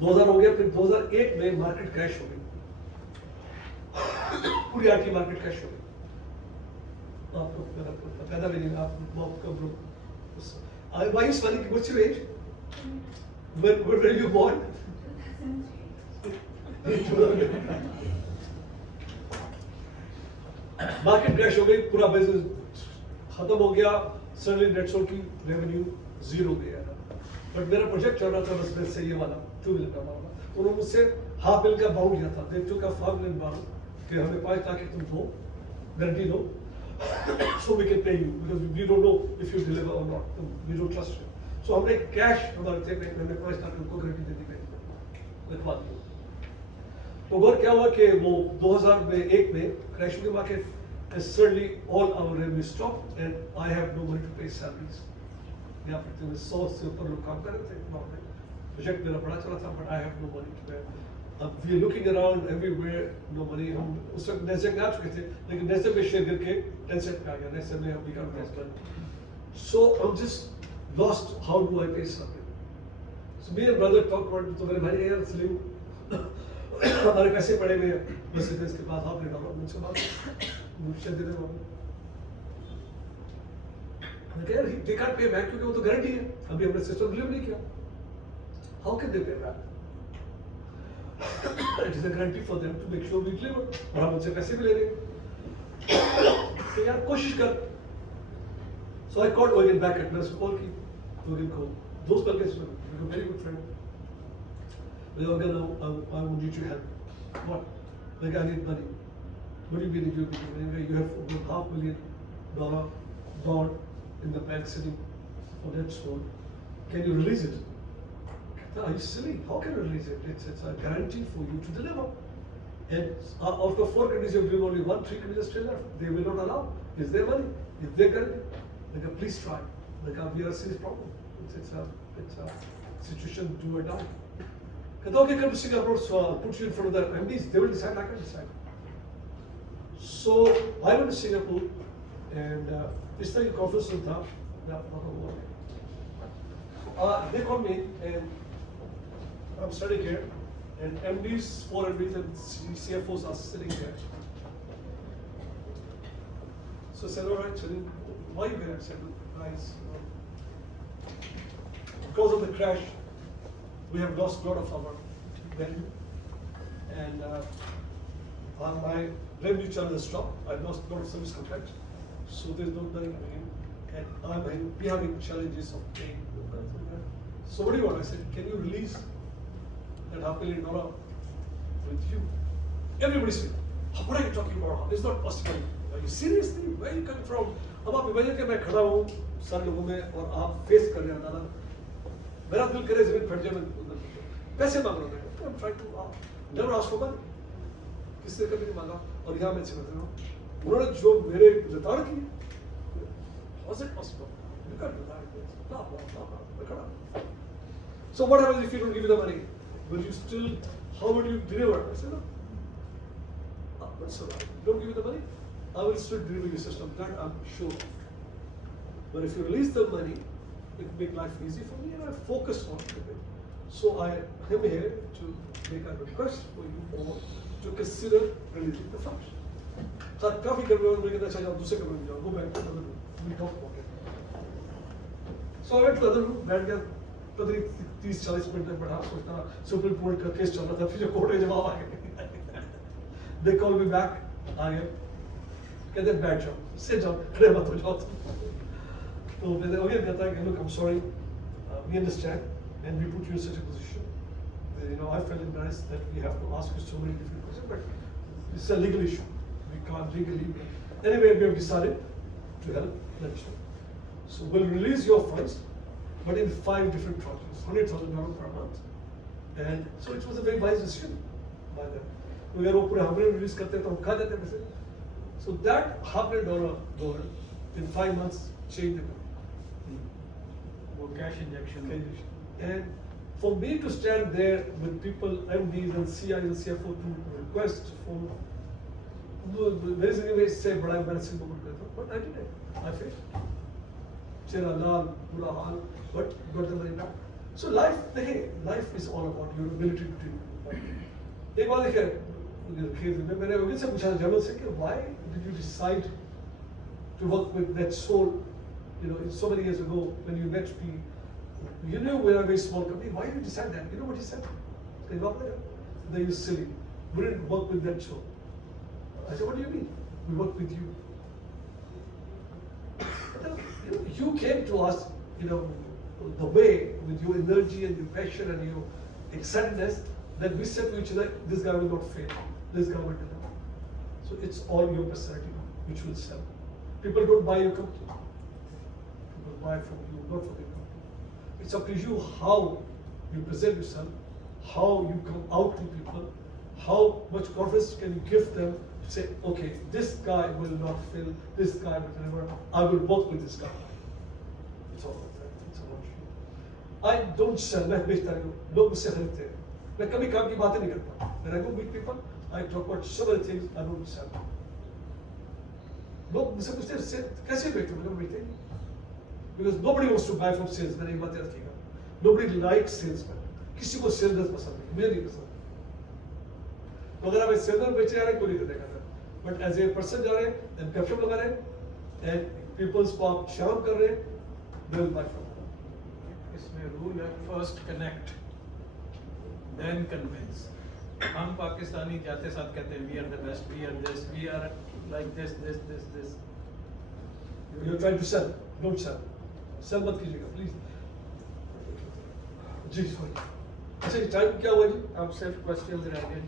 2000 हो गया, फिर 2001 में मार्केट क्रैश हो गई, पूरी आईटी मार्केट क्रैश हो गई। आपको पैदा भी नहीं, आप कब लोग why you smiling? What's your age? When were you born? Market crash हो गई, पूरा बिजनेस खत्म हो गया, सडनली नेटसोल की रेवेन्यू जीरो गया। बट मेरा प्रोजेक्ट चल रहा था बस से ये वाला 2 मिलियन का वाला, उन्होंने मुझसे हाफ मिल का बाउंड लिया था, दे टुक अ 5 मिलियन बाउंड कि हमें 5 लाख की तुम दो, गारंटी लो, so we can pay you because we don't know if you deliver or not, we don't trust you. So हमने कैश हमारे थे, मैंने 5 लाख उनको गारंटी दे दी, लिखवा दी। तो गौर क्या हुआ कि वो 2001 में क्रैश हुई market, suddenly all our revenue stopped and I have no money to pay salaries. यहाँ पर 100 से ऊपर लोग काम कर रहे थे, प्रोजेक्ट मेरा बड़ा चला था, but I have no money to pay. अब we are looking around everywhere, no money. हम उस वक्त नेस्डैक में आ चुके थे, लेकिन नेस्डैक में शेयर करके टेंसेंट पे आ गया, नेस्डैक में हम become money. So I'm just lost. How do I pay salary? So me and brother talk about it. तो मेरे भाई यार सलीम हमारे पैसे पड़े हुए हैं, बस इसके बाद आप ले डालो मुझसे बात मुझसे दे दे बाबू। Again, they can't pay back क्योंकि वो तो गारंटी है, अभी हमने सिस्टम डिलीवर नहीं किया। How can they pay back? It is a guarantee for them to make sure we deliver, और हम उनसे पैसे भी ले रहे हैं। तो यार कोशिश कर। So I called Eugen back at Nurse Call की, Eugen को दोस्त बन गए, a very good friend. Eugen, I would need your help. What? Like I need money. What do you mean you anyway? You have about $500,000 bond in the bank sitting for that store. Can you release it? Are you silly? How can you release it? It's a guarantee for you to deliver. And out of 4 countries, you've given only 1, 3 countries are still left. They will not allow. It's their money. It's their guarantee. Like, please try. Like, we are a serious problem. It's a situation do or die. Okay, come to Singapore, so I'll put you in front of the MDs. They will decide. I can decide. So I went to Singapore, and this time conference room tha. They called me, and I'm standing here, and MDs, 4 MDs, and CFOs are sitting there. So I said, all right, Salim, why are you here? I said, guys, because of the crash, we have lost a lot of our value, and my revenue channel has stopped. I've lost a lot of service contracts, so there's no money coming in, and we're having challenges of paying. So what do you want? I said, can you release that $500,000 with you? Everybody said, what are you talking about? It's not possible. Are you seriously? Where are you coming from? अब आप इमेजिन कि मैं खड़ा हूँ सारे लोगों में और आप फेस कर रहे हैं दादा, मेरा दिल करे जमीन फट जाए, मैं पैसे मांग रहा हूँ, I'm trying to never ask for money, किसी ने कभी नहीं मांगा, और यहाँ मैं समझ रहा हूँ, उन्होंने जो मेरे रिटायर किए, was it possible? You can't do that. Blah blah blah blah. मैं खड़ा. So what happens if you don't give me the money? Will you still? How would you deliver? I said no. That's all right. Don't give me the money. I will still deliver your system. That I'm sure of. But if you release the money, it will make life easy for me, and I focus on it. So I am here to make a request for you all to consider releasing the funds. So काफी कमरे में मुझे अच्छा जाओ दूसरे कमरे में जाओ, go back to the other room. We talk about it. So I went to the other room, बैठ गया, पता नहीं 30-40 मिनट तक बैठा, सोचता सुप्रीम कोर्ट का केस चल रहा था, फिर जो कोर्ट में जवाब आ गया. They call me back, आ गए, कहते बैठ जाओ, sit down, खड़े मत हो जाओ. तो मैंने अगेन कहता है कि look, I'm sorry, we understand, and we put you in such a position. You know, I felt embarrassed that we have to ask you so many different questions, but it's a legal issue. We can't legally. Anyway, we have decided to help Netsol. So we'll release your funds, but in 5 different tranches, $100,000 per month. And so it was a very wise decision by them. अगर वो पूरे $100,000 release करते तो हम खा जाते पैसे. So that $100,000 in 5 months changed the company. वो cash injection. And for me to stand there with people, MDs and CIs and CFO to request for, there is anyway say बड़ा embarrassing moment था, but I did it. I faced it. चेहरा लाल, बुरा हाल, but got the money back. So life, life is all about your ability to deal with it. एक बार देखिए मैंने उनसे से पूछा जनरल से कि why did you decide to work with that soul, you know, so many years ago when you met me, you knew we are a very small company, why did you decide that? You know what he said? That you're silly, we didn't work with that soul. I said, what do you mean? We work with you. You came to us, you know, the way with your energy and your passion and your excitedness, that we said to each other, this guy will not fail, this guy will deliver. So it's all your personality which will sell. People don't buy your company. People buy from you, not from your company. It's up to you how you present yourself, how you come out to people, how much confidence can you give them to say, okay, this guy will not fail, this guy will deliver, I will work with this guy. It's all about that. It's about you. I don't sell, मैं बेचता नहीं हूँ, लोग मुझसे खरीदते हैं, मैं कभी काम की बातें नहीं करता. When I go meet people, I talk about so many things, I don't sell. लोग मुझसे पूछते हैं कैसे बेचते हो? मैंने बेचते नहीं. Because nobody wants to buy from salesmen. एक बात याद रखिएगा. Nobody likes salesmen. किसी को सेल्समैन पसंद नहीं, मुझे नहीं पसंद. तो अगर आप सेल्समैन बेचे जा रहे हैं कोई नहीं करेगा sir. But as a person जा रहे हैं, एंड गपशप लगा रहे हैं, एंड पीपल्स को आप शाम कर रहे हैं, they will buy from you. इसमें रूल है फर्स्ट कनेक्ट देन कन्विंस. हम पाकिस्तानी जाते साथ कहते हैं we are the best, we are this, we are like this. You are trying to sell, don't sell. Sell मत कीजिएगा प्लीज. जी सॉरी. अच्छा टाइम क्या हुआ जी? अब सिर्फ क्वेश्चंस रह गए.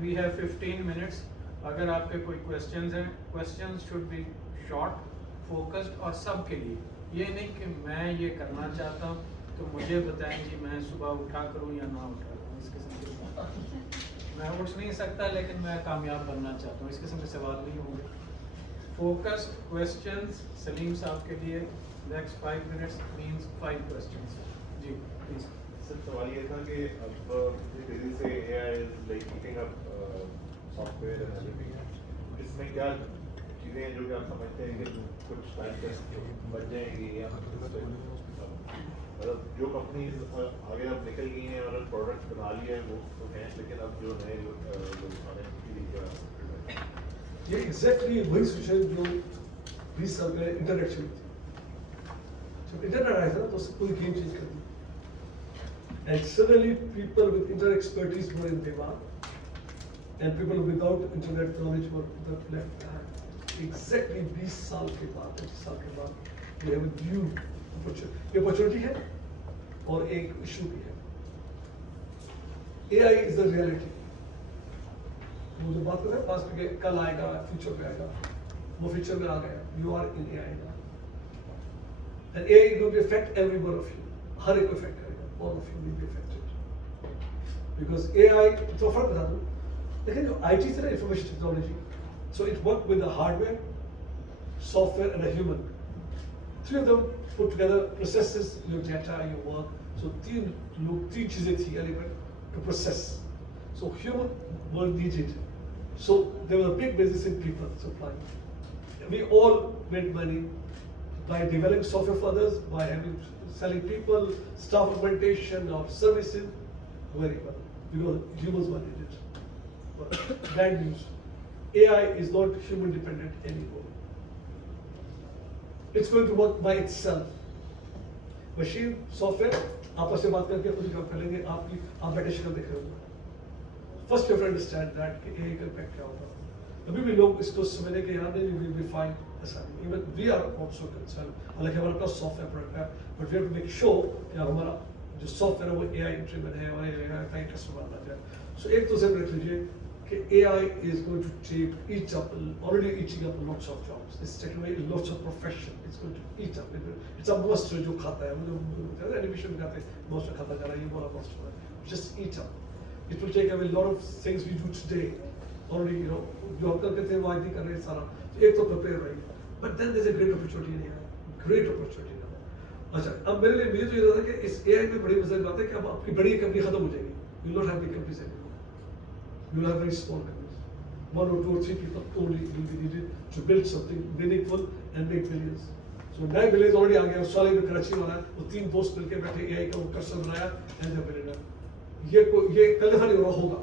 We have 15 minutes. अगर आपके कोई क्वेश्चंस हैं, questions should be short, focused और सबके लिए. ये नहीं कि मैं ये करना चाहता हूँ तो मुझे बताएं जी मैं सुबह उठा करूँ या ना उठा करूँ. इस किस्म के मैं उठ नहीं सकता लेकिन मैं कामयाब बनना चाहता हूँ, इस किस्म के सवाल नहीं होंगे. फोकस्ड क्वेश्चंस सलीम साहब के लिए. Next 5 minutes means 5 questions. जी प्लीज. सर सवाल ये था कि अब तेजी से AI is like eating up software and everything. इसमें क्या चीजें हैं जो कि आप समझते हैं कि कुछ टाइम तक बच जाएंगी या मतलब जो कंपनीज आगे अब निकल गई हैं और प्रोडक्ट बना लिए हैं वो तो हैं, लेकिन अब जो नए लोग आने की ये एग्जैक्टली वही सिचुएशन जो 20 साल पहले इंटरनेट शुरू थी. जब इंटरनेट आया था ना तो उससे पूरी गेम चेंज कर दी. And suddenly people with internet expertise were in demand, and people without internet knowledge were left behind. Exactly 20 साल के बाद, 25 साल के बाद, we have a new opportunity. ये opportunity है और एक issue भी है. AI is the reality. वो जो बात करते हैं पास में कल आएगा, फ्यूचर में आएगा, वो फ्यूचर में आ गया. You are in AI now, and AI is going to affect every one of you. हर एक को affect करेगा. All of you will be affected. Because AI, तो फर्क बता दूँ, लेकिन जो IT से ना information technology, so it work with the hardware, software and a human. Three of them put together processes your data, your work. So तीन चीजें थी element to process. So human were needed. So there was a big business in people supplying. We all made money by developing software for others, by selling people, staff augmentation or services, very well, because humans were needed. But bad news, AI is not human dependent anymore. It's going to work by itself. Machine, software, आपस में बात करके खुद काम कर लेंगे. आप बैठे शक्ल देख रहे होंगे. First you have to understand that कि AI का impact क्या होगा. अभी भी लोग इसको समझने के याद नहीं, we will be fine. Even we are also concerned. हालांकि हमारा अपना सॉफ्टवेयर प्रोडक्ट है, but we have to make sure कि हमारा जो सॉफ्टवेयर है वो AI driven है और AI का इंटरेस्ट बनाना जाए. So एक तो सिर्फ रख लीजिए कि AI is going to take eat up, already eating up lots of jobs. It's taking away lots of profession. It's going to eat up. It's a monster जो खाता है, वो जो एनिमेशन में कहते हैं monster खाता जा रहा है, ये वाला monster है. Just eat up. It will take away a lot of things we do today. Already, you know, जो हम करते थे वो आज नहीं कर रहे सारा. एक तो prepare रही. But then there's a great opportunity in AI. Great opportunity now. अच्छा, अब मेरे लिए मुझे तो ये लगा कि इस AI में बड़ी मजे की बात है कि अब आपकी बड़ी कंपनी खत्म हो जाएगी. You will not have big companies anymore. You will have very small companies. 1 or 2 or 3 people only will be needed to build something meaningful and make millions. सो नए विलेज ऑलरेडी आ गया, साले में कराची वाला है, वो 3 दोस्त मिलकर बैठे AI का वो कर्सर बनाया एंड द बिलियनर। ये कल दफा नहीं हो रहा होगा,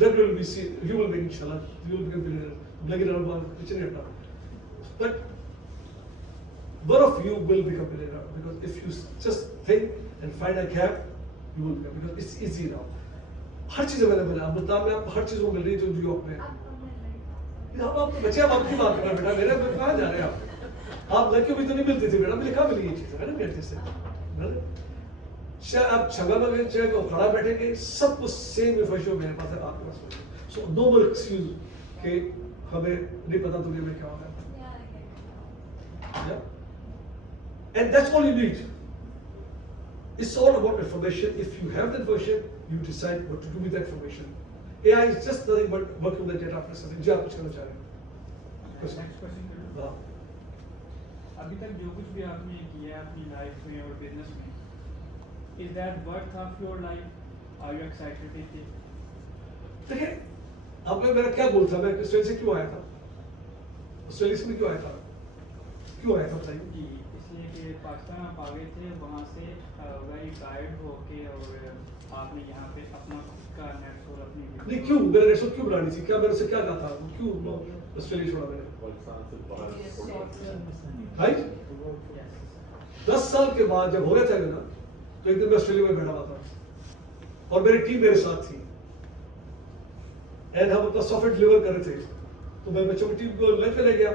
regularly we see you will make inshallah, you will become billionaire, लगे रहना कुछ नहीं हटा, but one of you will become billionaire because if you just think and find a gap, you will become, because it's easy now, हर चीज अवेलेबल है। अब बता मैं आपको हर चीज वो मिल रही है जो न्यूयॉर्क में है। आप बच्चे आप आपकी बात कर रहे हैं बेटा, मेरे कहाँ जा रहे हैं आप लड़कियों को तो नहीं मिलती थी बेटा, मुझे कहाँ मिली ये चीज़, मैंने मिलती से आप छगा में चाहे वो खड़ा बैठेंगे, सब कुछ सेम इंफॉर्मेशन मेरे पास है, आपके पास है। सो नो मोर एक्सक्यूज कि हमें नहीं पता दुनिया में क्या हो रहा है, and that's all you need. It's all about information. If you have the information, you decide what to do with that information. AI is just nothing but working with the data processing. जी आप कुछ कहना चाह रहे हैं? Next question. हाँ। अभी तक जो कुछ भी आपने किया है अपनी लाइफ में और बिजनेस में, is that worth of your life? Are you excited with it? देखिए, अब मेरा क्या गोल था, मैं ऑस्ट्रेलिया से क्यों आया था, ऑस्ट्रेलिया में क्यों आया था, बताइए। इसलिए कि पाकिस्तान आप आ गए थे, वहाँ से वेरी टायर्ड होके और आपने यहाँ पे अपना खुद का नेटवर्क अपनी नहीं क्यों, मेरा नेटवर्क क्यों बनानी थी, क्या मेरे से क्या कहा था, क्यों ऑस्ट्रेलिया छोड़ा मैंने, राइट। 10 साल के बाद जब हो गया था ना, तो एक दिन मैं ऑस्ट्रेलिया में बैठा हुआ था और मेरी टीम मेरे साथ थी एंड हम अपना सॉफ्टवेयर डिलीवर कर रहे थे, तो मैं बच्चों की टीम को लंच पे ले गया,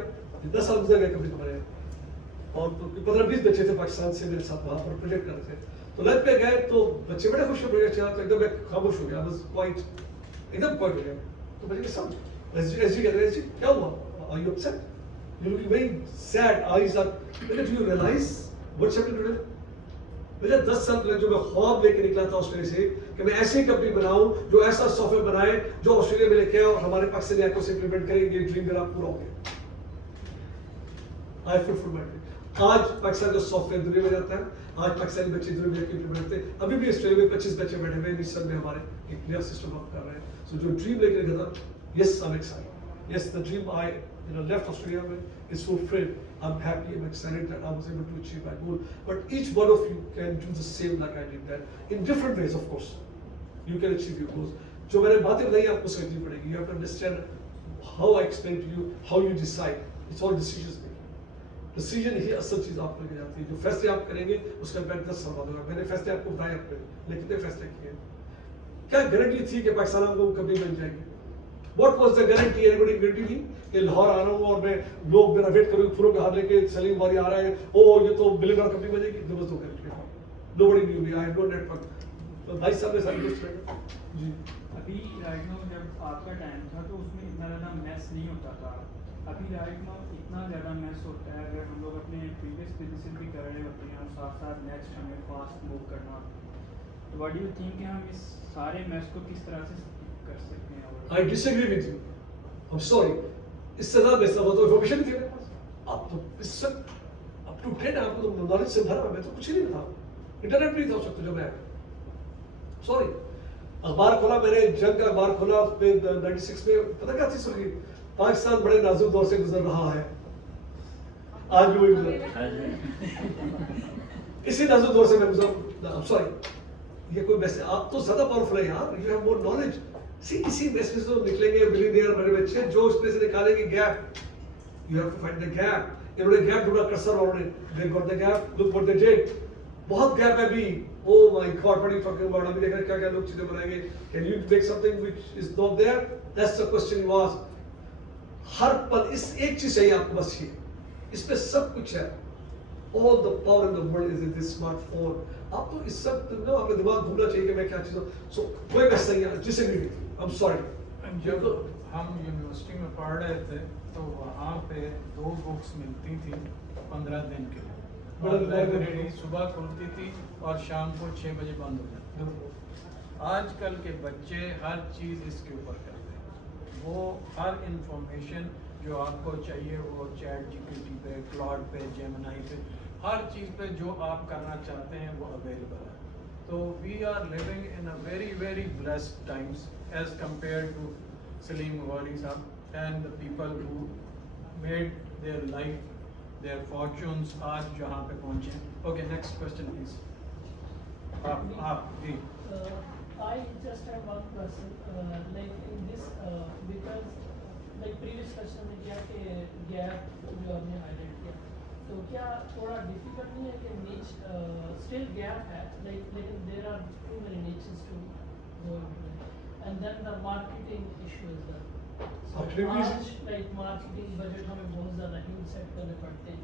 10 साल गुजर गए कभी तुम्हारे, और 15-20 बच्चे थे पाकिस्तान से मेरे साथ वहाँ पर प्रोजेक्ट कर रहे थे, तो लंच पे गए तो बच्चे बड़े खुश हो, प्रोजेक्ट चला, तो एकदम मैं खामोश हो गया, बस एकदम क्वाइट हो गया, तो बच्चे सब एसजी कहते हैं, एसजी क्या हुआ, are you upset, you looking very sad, eyes are, do you realise what's happening today. मुझे 10 साल पहले जो मैं ख्वाब लेके निकला था ऑस्ट्रेलिया से कि मैं ऐसी कंपनी बनाऊं जो ऐसा सॉफ्टवेयर बनाए जो ऑस्ट्रेलिया में लेके आए और हमारे पाकिस्तानी आंखों से इंप्लीमेंट करेंगे, ये ड्रीम मेरा पूरा हो गया। I fulfil my dream. आज पाकिस्तान का सॉफ्टवेयर दुनिया में जाता है, आज पाकिस्तानी बच्चे दुनिया में जाके इंप्लीमेंट करते हैं। अभी भी ऑस्ट्रेलिया में 25 बच्चे बैठे हुए हैं, निश्चय में हमारे एक नया सिस्टम आप कर रहे हैं। सो जो ड्रीम लेके निकला था, yes I am excited, yes the dream I left Australia is fulfilled. I'm happy, I'm excited that I was able to achieve my goal. But each one of you can do the same like I did that in different ways, of course. You can achieve your goals. जो मैंने बातें बताई आपको समझनी पड़ेगी. You have to understand how I explain to you, how you decide. It's all decisions making. Decision ही असल चीज आप लेके जाती है. जो फैसले आप करेंगे उसका इम्पैक्ट 10 साल बाद होगा. मैंने फैसले आपको बताए अपने, लेकिन कितने फैसले किए? क्या गारंटी थी कि पाकिस्तान हमको कभी बन जाएगी? What was the guarantee? Anybody guarantee थी कि लाहौर आ रहा हूँ और मैं लोग मेरा वेट करोगे, फुरों के हाथ लेके सलीम वारी आ रहा है, ओ ये तो बिलियनर कंपनी बनेगी, there was no guarantee. Nobody knew me. I had no network. तो 22 साल में सारी कुछ रहेगा जी। अभी राइट नाउ जब आपका टाइम था तो उसमें इतना ज़्यादा मैस नहीं होता था, अभी राइट नाउ इतना ज़्यादा मैस होता है। अगर हम लोग अपने प्रीवियस बिजनेस भी कर रहे होते हैं और साथ साथ नेक्स्ट हमें फास्ट मूव करना, तो व्हाट डू यू थिंक कि हम इस सारे मैस को किस तरह से कर सकते हैं? I disagree with you. I'm sorry. इससे ज़्यादा बेस्ट था, तो इन्फॉर्मेशन नहीं थी मेरे पास। आप तो इससे अप टू डेट, आपको तो नॉलेज से भरा, मैं तो कुछ ही नहीं था, इंटरनेट नहीं था उस वक्त जब मैं, सॉरी। अखबार खोला मैंने, जंग का अखबार खोला, उसमें 96 में पता क्या थी सुर्खी, पाकिस्तान बड़े नाजुक दौर से गुजर रहा है। आज भी वही गुजर, इसी नाजुक दौर से मैं गुजर, सॉरी। ये कोई मैसेज, आप तो ज्यादा पावरफुल है यार, यू हैव मोर नॉलेज। इसी मैसेज से निकलेंगे बिलियनियर बड़े बच्चे, जो इसमें से निकालेंगे gap, you have to find the gap. इन्होंने गैप ढूंढा, कर्सर वालों ने, they got the gap, look what they did. बहुत गैप है अभी, oh my god what are you talking about, अभी देख रहे हैं क्या क्या लोग चीजें बनाएंगे, can you make something which is not there, that's the question you ask. हर पल इस एक चीज चाहिए आपको बस, ये इसमें सब कुछ है, all the power in the world is in this smartphone. आप तो इस सब ना आपका दिमाग घूमना चाहिए कि मैं क्या चीज़ हूँ, so कोई मैसेज नहीं है, disagree with you, I am sorry. जब हम यूनिवर्सिटी में पढ़ रहे थे तो वहाँ पे 2 बुक्स मिलती थी 15 दिन के लिए, और लाइब्रेरी सुबह खुलती थी और शाम को 6 बजे बंद हो जाती थी। आजकल के बच्चे हर चीज़ इसके ऊपर करते हैं, वो हर इंफॉर्मेशन जो आपको चाहिए वो चैट जीपीटी पे, क्लाउड पे, जेमिनी पे, हर चीज़ पे जो आप करना चाहते हैं वो अवेलेबल है। तो we are living in a very very blessed times as compare to Salim Gauhari sahab and the people who made their life their fortunes आज जहाँ पे पहुँचे. Okay, next question please. आप जी. I just have one question. Like in this, because like previous question में क्या कि gap जो आपने highlight किया, तो क्या थोड़ा difficult नहीं है कि niche still gap है, like लेकिन there are too many niches to go into it, and then the marketing issue is there. So आज like marketing budget हमें बहुत ज़्यादा huge set करने पड़ते हैं,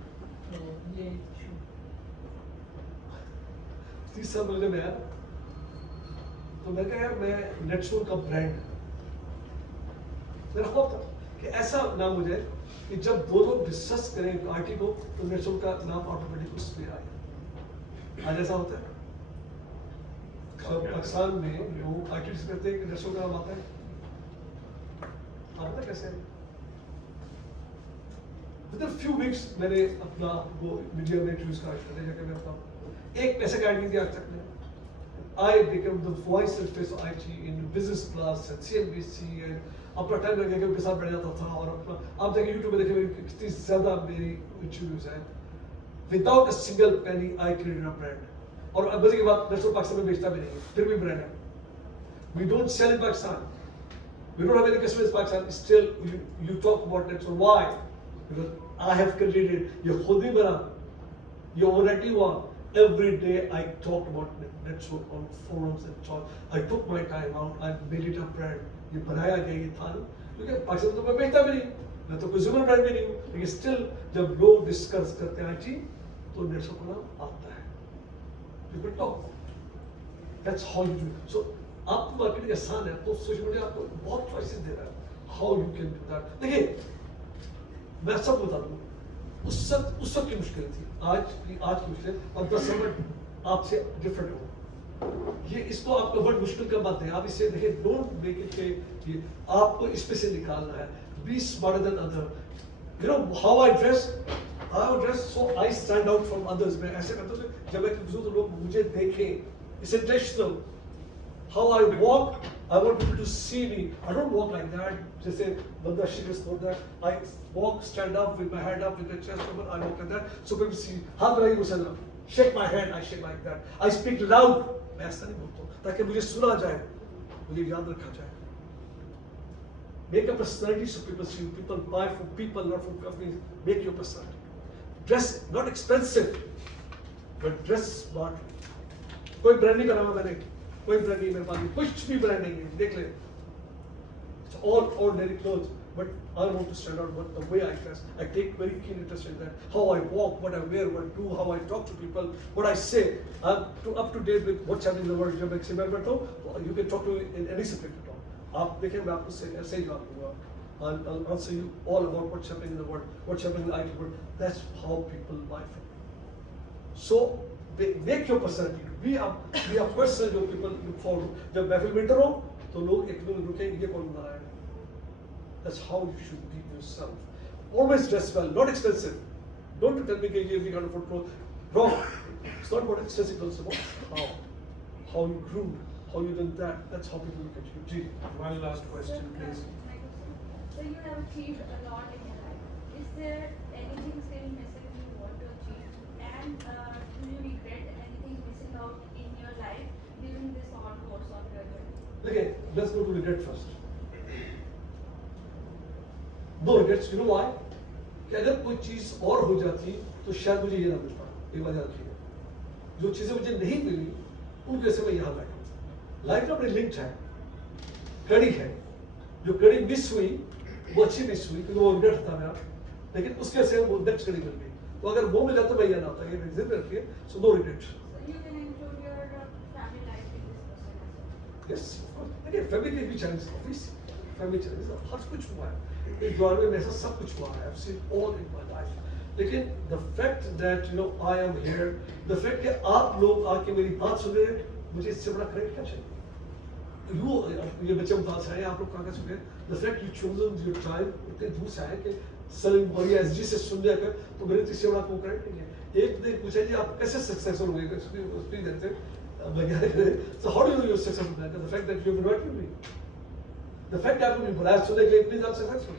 तो ये issue. तीसरा मुझे मैं तो मैं कहा यार मैं नेटसोल का ब्रांड मेरा ख्वाब था कि ऐसा नाम हो जाए कि जब दो लोग डिस्कस करें आईटी को तो नेटसोल का नाम ऑटोमेटिक उस पे आए. आज ऐसा होता है सब पाकिस्तान में लोग आईटी डिस्कस करते हैं कि नेटसोल का नाम आता है. आता कैसे विद फ्यू वीक्स मैंने अपना वो मीडिया में इंट्रोड्यूस कर जाके मैं अपना एक पैसे गाइड नहीं दिया आज तक. I became the voice and face of IT in Business Plus and CNBC and अपना टाइम लगे उनके साथ बैठ जाता था और अपना आप जाके YouTube में देखें कितनी ज़्यादा मेरी इंटरव्यूज हैं. Without a single penny I created a brand. और अब के बाद नेटसोल पाकिस्तान में बेचता भी नहीं फिर भी ब्रांड है. We don't sell in Pakistan. We don't have any customers in Pakistan. Still you talk about Netsoul. Why? Because I have created. ये खुद ही बना. ये already हुआ. Every day I talked about Netsoul on forums and talk. I took my time out. I made it a brand. ये बनाया गया ये था क्योंकि पाकिस्तान तो मैं बेचता भी नहीं, मैं तो कंज्यूमर ब्रांड भी नहीं हूँ, लेकिन स्टिल जब लोग डिस्कस करते हैं आईटी तो नेटसोल का नाम आता है. People talk. That's how you do it. So आपको मार्केटिंग आसान है तो सोशल मीडिया आपको बहुत चॉइसेस दे रहा है. How you can do that. देखिए मैं सब बता दूँ. उस वक्त की मुश्किल थी. आज की मुश्किल और 10 वर्ड आपसे डिफरेंट हो. ये इसको आपका वर्ड मुश्किल का बात है. आप इसे देखिए डोंट मेक इट कि आपको इसमें से निकालना है. Be smarter than other. You know how I dress so I stand out from others. मैं ऐसे करता हूँ जब मैं गुजरूँ तो लोग मुझे देखें. It's intentional. How I walk, I want people to see me. I don't walk like that. जैसे बंदा शिकस्त होता है. I walk, stand up with my head up, with the chest open. I walk like that. So people see. हाथ बनाइए मुझसे ना. Shake my hand. I shake like that. I speak loud. मैं ऐसा नहीं बोलता हूँ ताकि मुझे सुना जाए, मुझे याद रखा जाए. Make a personality so people see you. People buy from people, not from companies. Make your personality. Dress not expensive, but dress smartly. कोई ब्रांड नहीं करा मैंने. कोई ब्रांड नहीं मेरे पास. कुछ भी ब्रांड नहीं है. देख ले. It's all ordinary clothes, but I want to stand out. But the way I dress, I take very keen interest in that. How I walk, what I wear, what I do, how I talk to people, what I say. I'm up to date with what's happening in the world. जब एक सेमिनार बैठा हूँ, you can talk to me in any subject at all. आप देखें मैं आपको ऐसे ही जवाब दूँगा. I'll answer you all about what's happening in the world, what's happening in the IT world. That's how people buy from you. So make your personality. Be a person जो people look forward to. जब महफिल में इंटर हो तो लोग एक मिनट रुकेंगे ये कौन बना है. That's how you should be yourself. Always dress well, not expensive. Don't tell me that you can't afford clothes. Wrong. It's not about expensive clothes. It's about how you grew, how you did that. That's how people look at you. Gee, one last question, please. So you have achieved a lot in your life. Is there anything still missing you want to achieve? And do you regret anything missing out in your life during this hard course of your journey? Okay, let's go to regret first. No regrets. You know why? कि अगर कोई चीज और हो जाती तो शायद मुझे ये ना मिल पाता. ये वजह रखिए. जो चीजें मुझे नहीं मिली उनकी वजह से मैं यहाँ बैठा हूँ. लाइफ में अपनी लिंक्ड है, कड़ी है. जो कड़ी मिस हुई वो अच्छी मिस हुई क्योंकि वो रिग्रेट था मेरा, लेकिन उसके से वो नेक्स्ट कड़ी मिल गई. तो अगर वो मिल जाता मैं यहाँ ना होता. ये जिद रखिए. So no regret. So you can include your family life in this process as well. Yes, of course. देखिए फैमिली के भी चैलेंज ऑब्वियसली. फैमिली चैलेंज हर कुछ हुआ है. इस दौर में ऐसा सब कुछ हुआ है. I've seen all in my life. लेकिन the fact that you know I am here, the fact कि आप लोग आके मेरी बात सुन रहे हैं, मुझे इससे बड़ा क्रेडिट क्या चाहिए? ये बच्चे मुताज हैं, आप लोग कहाँ सुने? The fact you chosen your time इतने दूर से आए कि सलीम और एसजी से सुन जाकर तो मेरे तो इससे बड़ा कोई क्रेडिट नहीं है. एक ने पूछा जी आप कैसे सक्सेसफुल हुए? स्पीच देते So how do you know you're successful? The fact that you've invited me. The fact that आपने बुलाया सुनने के लिए it means I'm successful.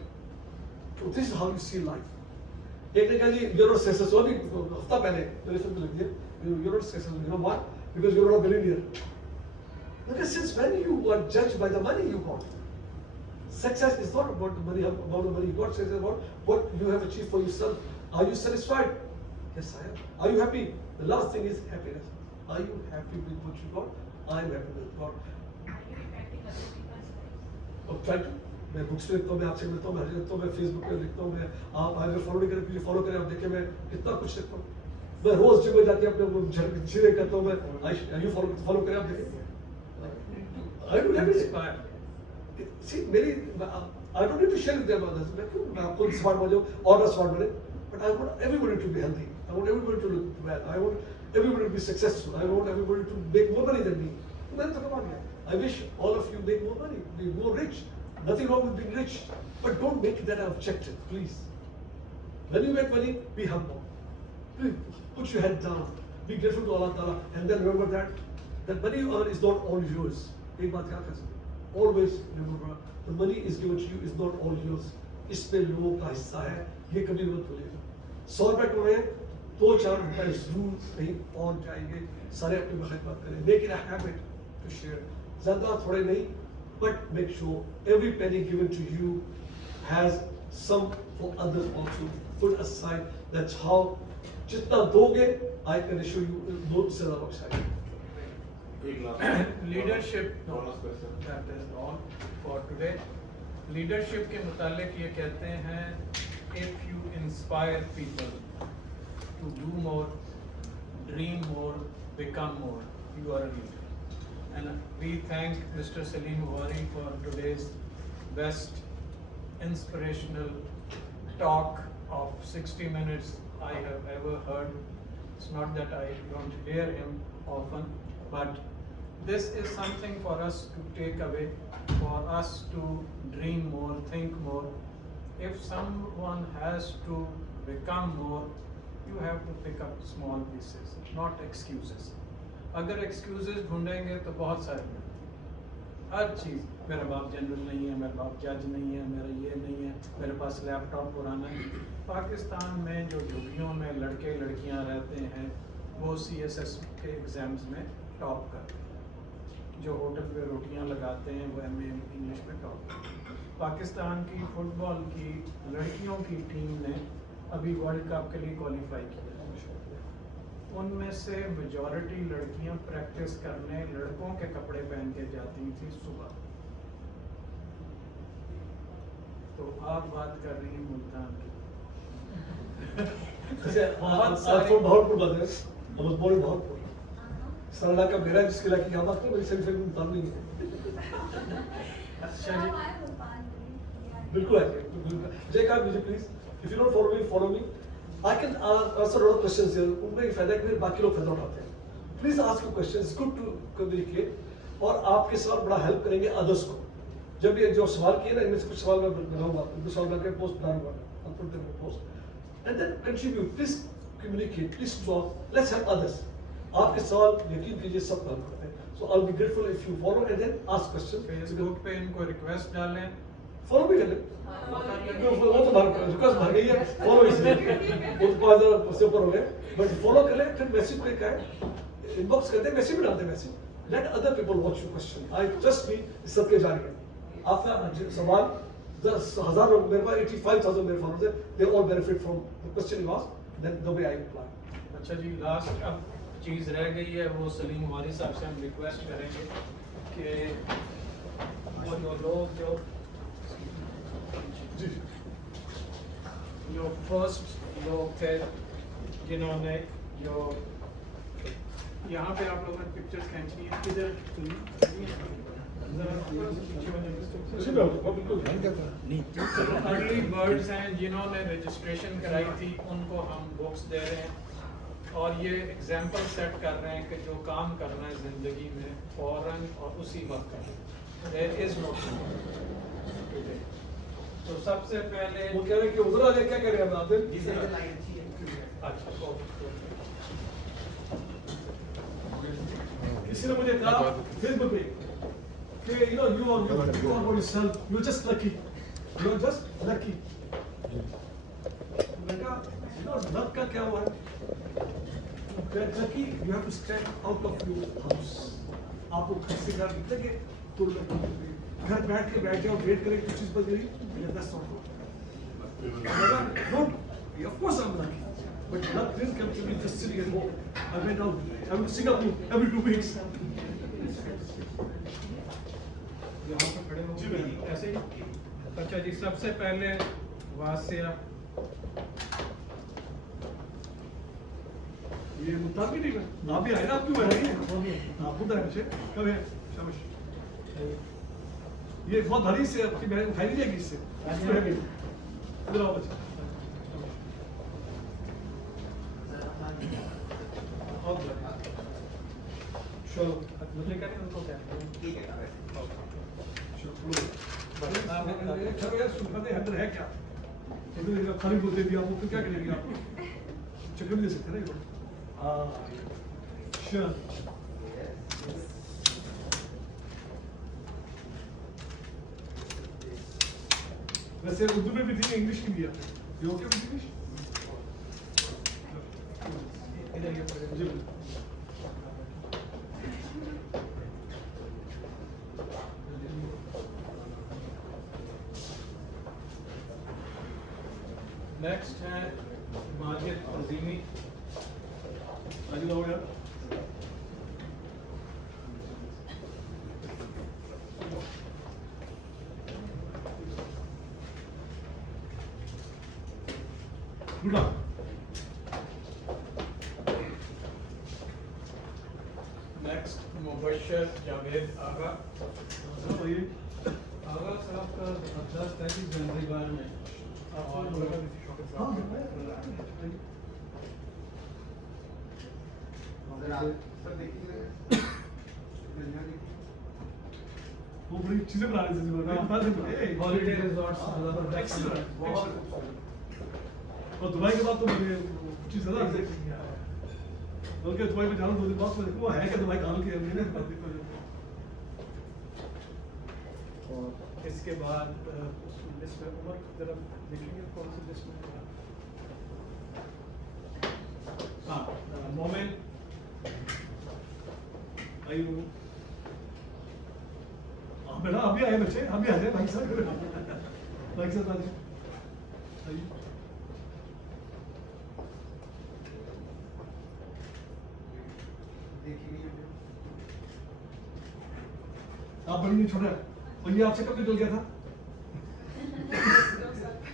So this is how you see life. एक ने कहा जी you're not successful, अभी हफ्ता पहले मेरे फिल्म में लग दिया, you're not successful, you know why? Because you're not a billionaire. Because since when you are judged by the money you got? Success is not about the money, about the money you got. Success is about what you have achieved for yourself. Are you satisfied? Yes, I am. Are you happy? The last thing is happiness. Are you happy with what you got? I am happy with God. और try to. मैं बुक्स पे लिखता हूँ, मैं आपसे मिलता हूँ, मैं हर लिखता हूँ, मैं फेसबुक पे लिखता हूँ, मैं आप अगर फॉलो नहीं करें प्लीज फॉलो करें, आप देखें मैं कितना कुछ लिखता हूँ, मैं रोज जिम में जाके अपने चीजें करता हूँ, मैं यू फॉलो करें, आप देखें आई डू हैव See, मेरी I don't need to share with them others. मैं आपको स्मार्ट बन जाऊँ और ना स्मार्ट बने, but I want everybody to be healthy. I want everybody to look well. I want everybody to be successful. I want everybody to make more money than me. मैंने तो कमा लिया. I wish all of you make more money, be more rich. Nothing wrong with being rich, but don't make that an objective, please. When you make money, be humble. Please put your head down. Be grateful to Allah Ta'ala, and then remember that money you earn is not all yours. एक बात याद रखना. Always remember, the money is given to you is not all yours. इसमें लोगों का हिस्सा है, ये कभी मत भूलिएगा. 100 रुपए कमाए, 2-4 रुपए जरूर कहीं और जाएंगे. सारे अपनी खिदमत करें. Make it a habit to share. ज़्यादा थोड़े नहीं, but make sure every penny given to you has some for others also. Put aside. That's how. जितना दोगे, I can assure you, दो से ज़्यादा बख्शाएंगे. Leadership, that is all for today. Leadership के मुतालिक ये कहते हैं, if you inspire people to do more, dream more, become more, you are a leader. And we thank Mr. Salim Wari for today's best inspirational talk of 60 minutes I have ever heard. It's not that I don't hear him often, but this is something for us to take away, for us to dream more, think more. If someone has to become more, you have to pick up small pieces, not excuses. अगर excuses ढूंढेंगे तो बहुत सारे मिलेंगे. हर चीज़, मेरा बाप जनरल नहीं है, मेरा बाप जज नहीं है, मेरा ये नहीं है, मेरे पास लैपटॉप पुराना है. पाकिस्तान में जो झुग्गियों में लड़के लड़कियां रहते हैं, वो CSS के एग्ज़ाम्स में टॉप करते हैं. जो होटल पे रोटियां लगाते हैं वो MA इंग्लिश में टॉप करते हैं. पाकिस्तान की फुटबॉल की लड़कियों की टीम ने अभी वर्ल्ड कप के लिए क्वालिफाई किया. उनमें से मेजॉरिटी लड़कियां प्रैक्टिस करने लड़कों के कपड़े पहन के जाती थी सुबह. तो आप बात कर रही हैं मुल्तान की. बहुत बात है. बहुत सरला का मेरा जिसके लिए क्या बात है, मेरी सभी फिल्म मुल्तान नहीं है. अच्छा जी, बिल्कुल है. जयकार मुझे please, if you don't follow me, I can answer a lot of questions here. उनमें ये फायदा है कि बाकी लोग फायदा उठाते हैं. Please ask your questions. It's good to communicate. और आपके सवाल बड़ा हेल्प करेंगे अदर्स को. जब ये जो सवाल किए ना, इनमें से कुछ सवाल मैं बनाऊंगा, कुछ सवाल बनाकर पोस्ट डालूंगा. I'll put them in post. And then contribute. Please communicate. Please talk. Let's help others. आपके सवाल यकीन कीजिए सब काम करते हैं. So I'll be grateful if you follow and then ask questions. Facebook पे इनको रिक्वेस्ट डालें. फॉलो भी कर ले. वो तो रिक्वेस्ट भर गई है, फॉलो इसलिए वो तो 5000 से ऊपर हो गए. बट फॉलो कर ले, फिर मैसेज पे क्या है, इनबॉक्स करते हैं, मैसेज भी डालते हैं. Message let other people watch your question. I trust me, इस सबके जारी है. आपका सवाल 10,000 लोग, मेरे पास 85,000 मेरे फॉलोअर्स हैं. They all benefit from the question you asked, then the way I reply. अच्छा जी, लास्ट अब चीज़ रह गई है, वो सलीम वारी साहब से हम रिक्वेस्ट करेंगे कि वो जो लोग जो फर्स्ट लोग थे जिन्होंने जो यहाँ पे आप लोगों ने पिक्चर्स खींची है, किधर अर्ली बर्ड्स हैं जिन्होंने रजिस्ट्रेशन कराई थी, उनको हम बुक्स दे रहे हैं. और ये एग्जाम्पल सेट कर रहे हैं कि जो काम करना है ज़िंदगी में फौरन और उसी वक्त करें. There is no today. तो सबसे पहले वो कह रहे हैं कि उधर आगे क्या करें हम आप. अच्छा, किसी ने मुझे कहा फेसबुक पे कि you are about yourself, you're just lucky. बेटा लक का क्या हुआ है? कि you have to step out of your house. आपको घर से घर निकलेंगे तो घर बैठ जाओ, वेट करें कुछ चीज बन गई, that's not good. Of course I'm lucky, but luck didn't come to me just sitting at home. I went out. I went to Singapore every 2 weeks. यहाँ पे खड़े हो ऐसे ही। अच्छा जी, सबसे पहले वासिया ये मुद्दा भी नहीं है। आप भी आए ना, आप क्यों आए? आप खुद आए मुझे कब है? शाबाश। ये बहुत भारी से आपकी बहन उठाई नहीं जाएगी इससे। इधर आओ बच्चा। चलो मुझे क्या नहीं, उनको क्या ठीक है चलो यार, सुनते अंदर है क्या? खाली बोलते दिया आपको, तो क्या करेंगे आप? चक्कर नहीं दे सकते ना ये लोग। Sure. वैसे उर्दू में भी थी, इंग्लिश की भी है। ये ओके विद इंग्लिश? इधर ये जी। नेक्स्ट है माजिद अजीमी। माजिद आओ यार। Good luck. Next Mubashar Javed Agha. आइए। आगा साहब का 10-33 जनवरी बार में और वो बड़ी चीजें बना रहे थे। हॉलीडे रिजॉर्ट्स और दुबई के बाद तो मुझे चीज है ना, बल्कि दुबई में जाना 2 दिन बाद वो है क्या दुबई कहाँ की है मैंने। और इसके बाद लिस्ट में उमर जरा देखेंगे कौन सी लिस्ट में। हाँ, मोमिन आयु। हाँ बेटा अभी आए बच्चे, अभी आ जाए भाई साहब, भाई साहब आ जाए। आइए। आप बड़ी नहीं छोटा, और ये आपसे कब निकल गया था?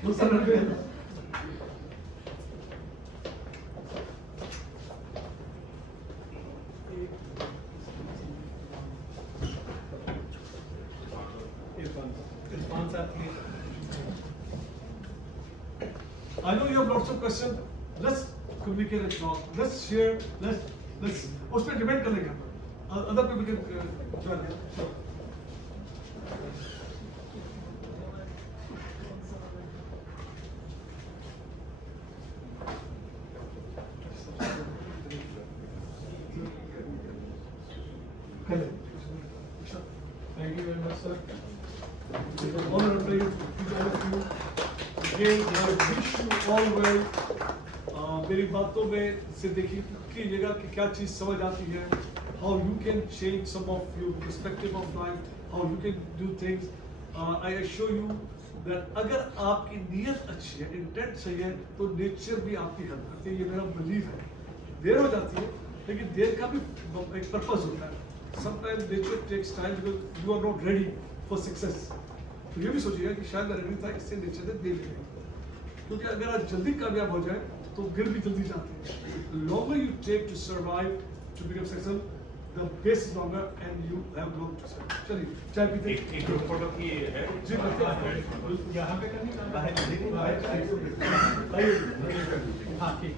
2 साल हो गए। इरफान साहब की। I know you have lots of questions. Let's communicate and talk. Let's share. Let's उस पर डिपेंड कर लेंगे। Other people can join. Sure. Thank you very much, sir. It's an honor to play with all of you. Again, I wish you all well. मेरी बातों में से देखिएगा कि क्या चीज़ समझ आती है। How you can change some of your perspective of life. How you can do things. I assure you that अगर आपकी नीयत अच्छी है, इंटेंट सही है, तो नेचर भी आपकी हेल्प करती है। ये मेरा बिलीव है। देर हो जाती है, लेकिन देर का भी एक पर्पस होता है। Sometimes nature takes time because you are not ready for success. तो ये भी सोचिएगा कि शायद मैं रेडी था, इससे नेचर ने दे लिया। क्योंकि अगर आप जल्दी कामयाब हो जाए तो गिर भी जल्दी जाते हैं। The longer you take to survive to become successful, the base is longer and you have long to serve. चलिए चाय पीते हैं। एक ग्रुप फोटो की है जी करते हैं। यहाँ पे करनी है? आइए। हाँ ठीक।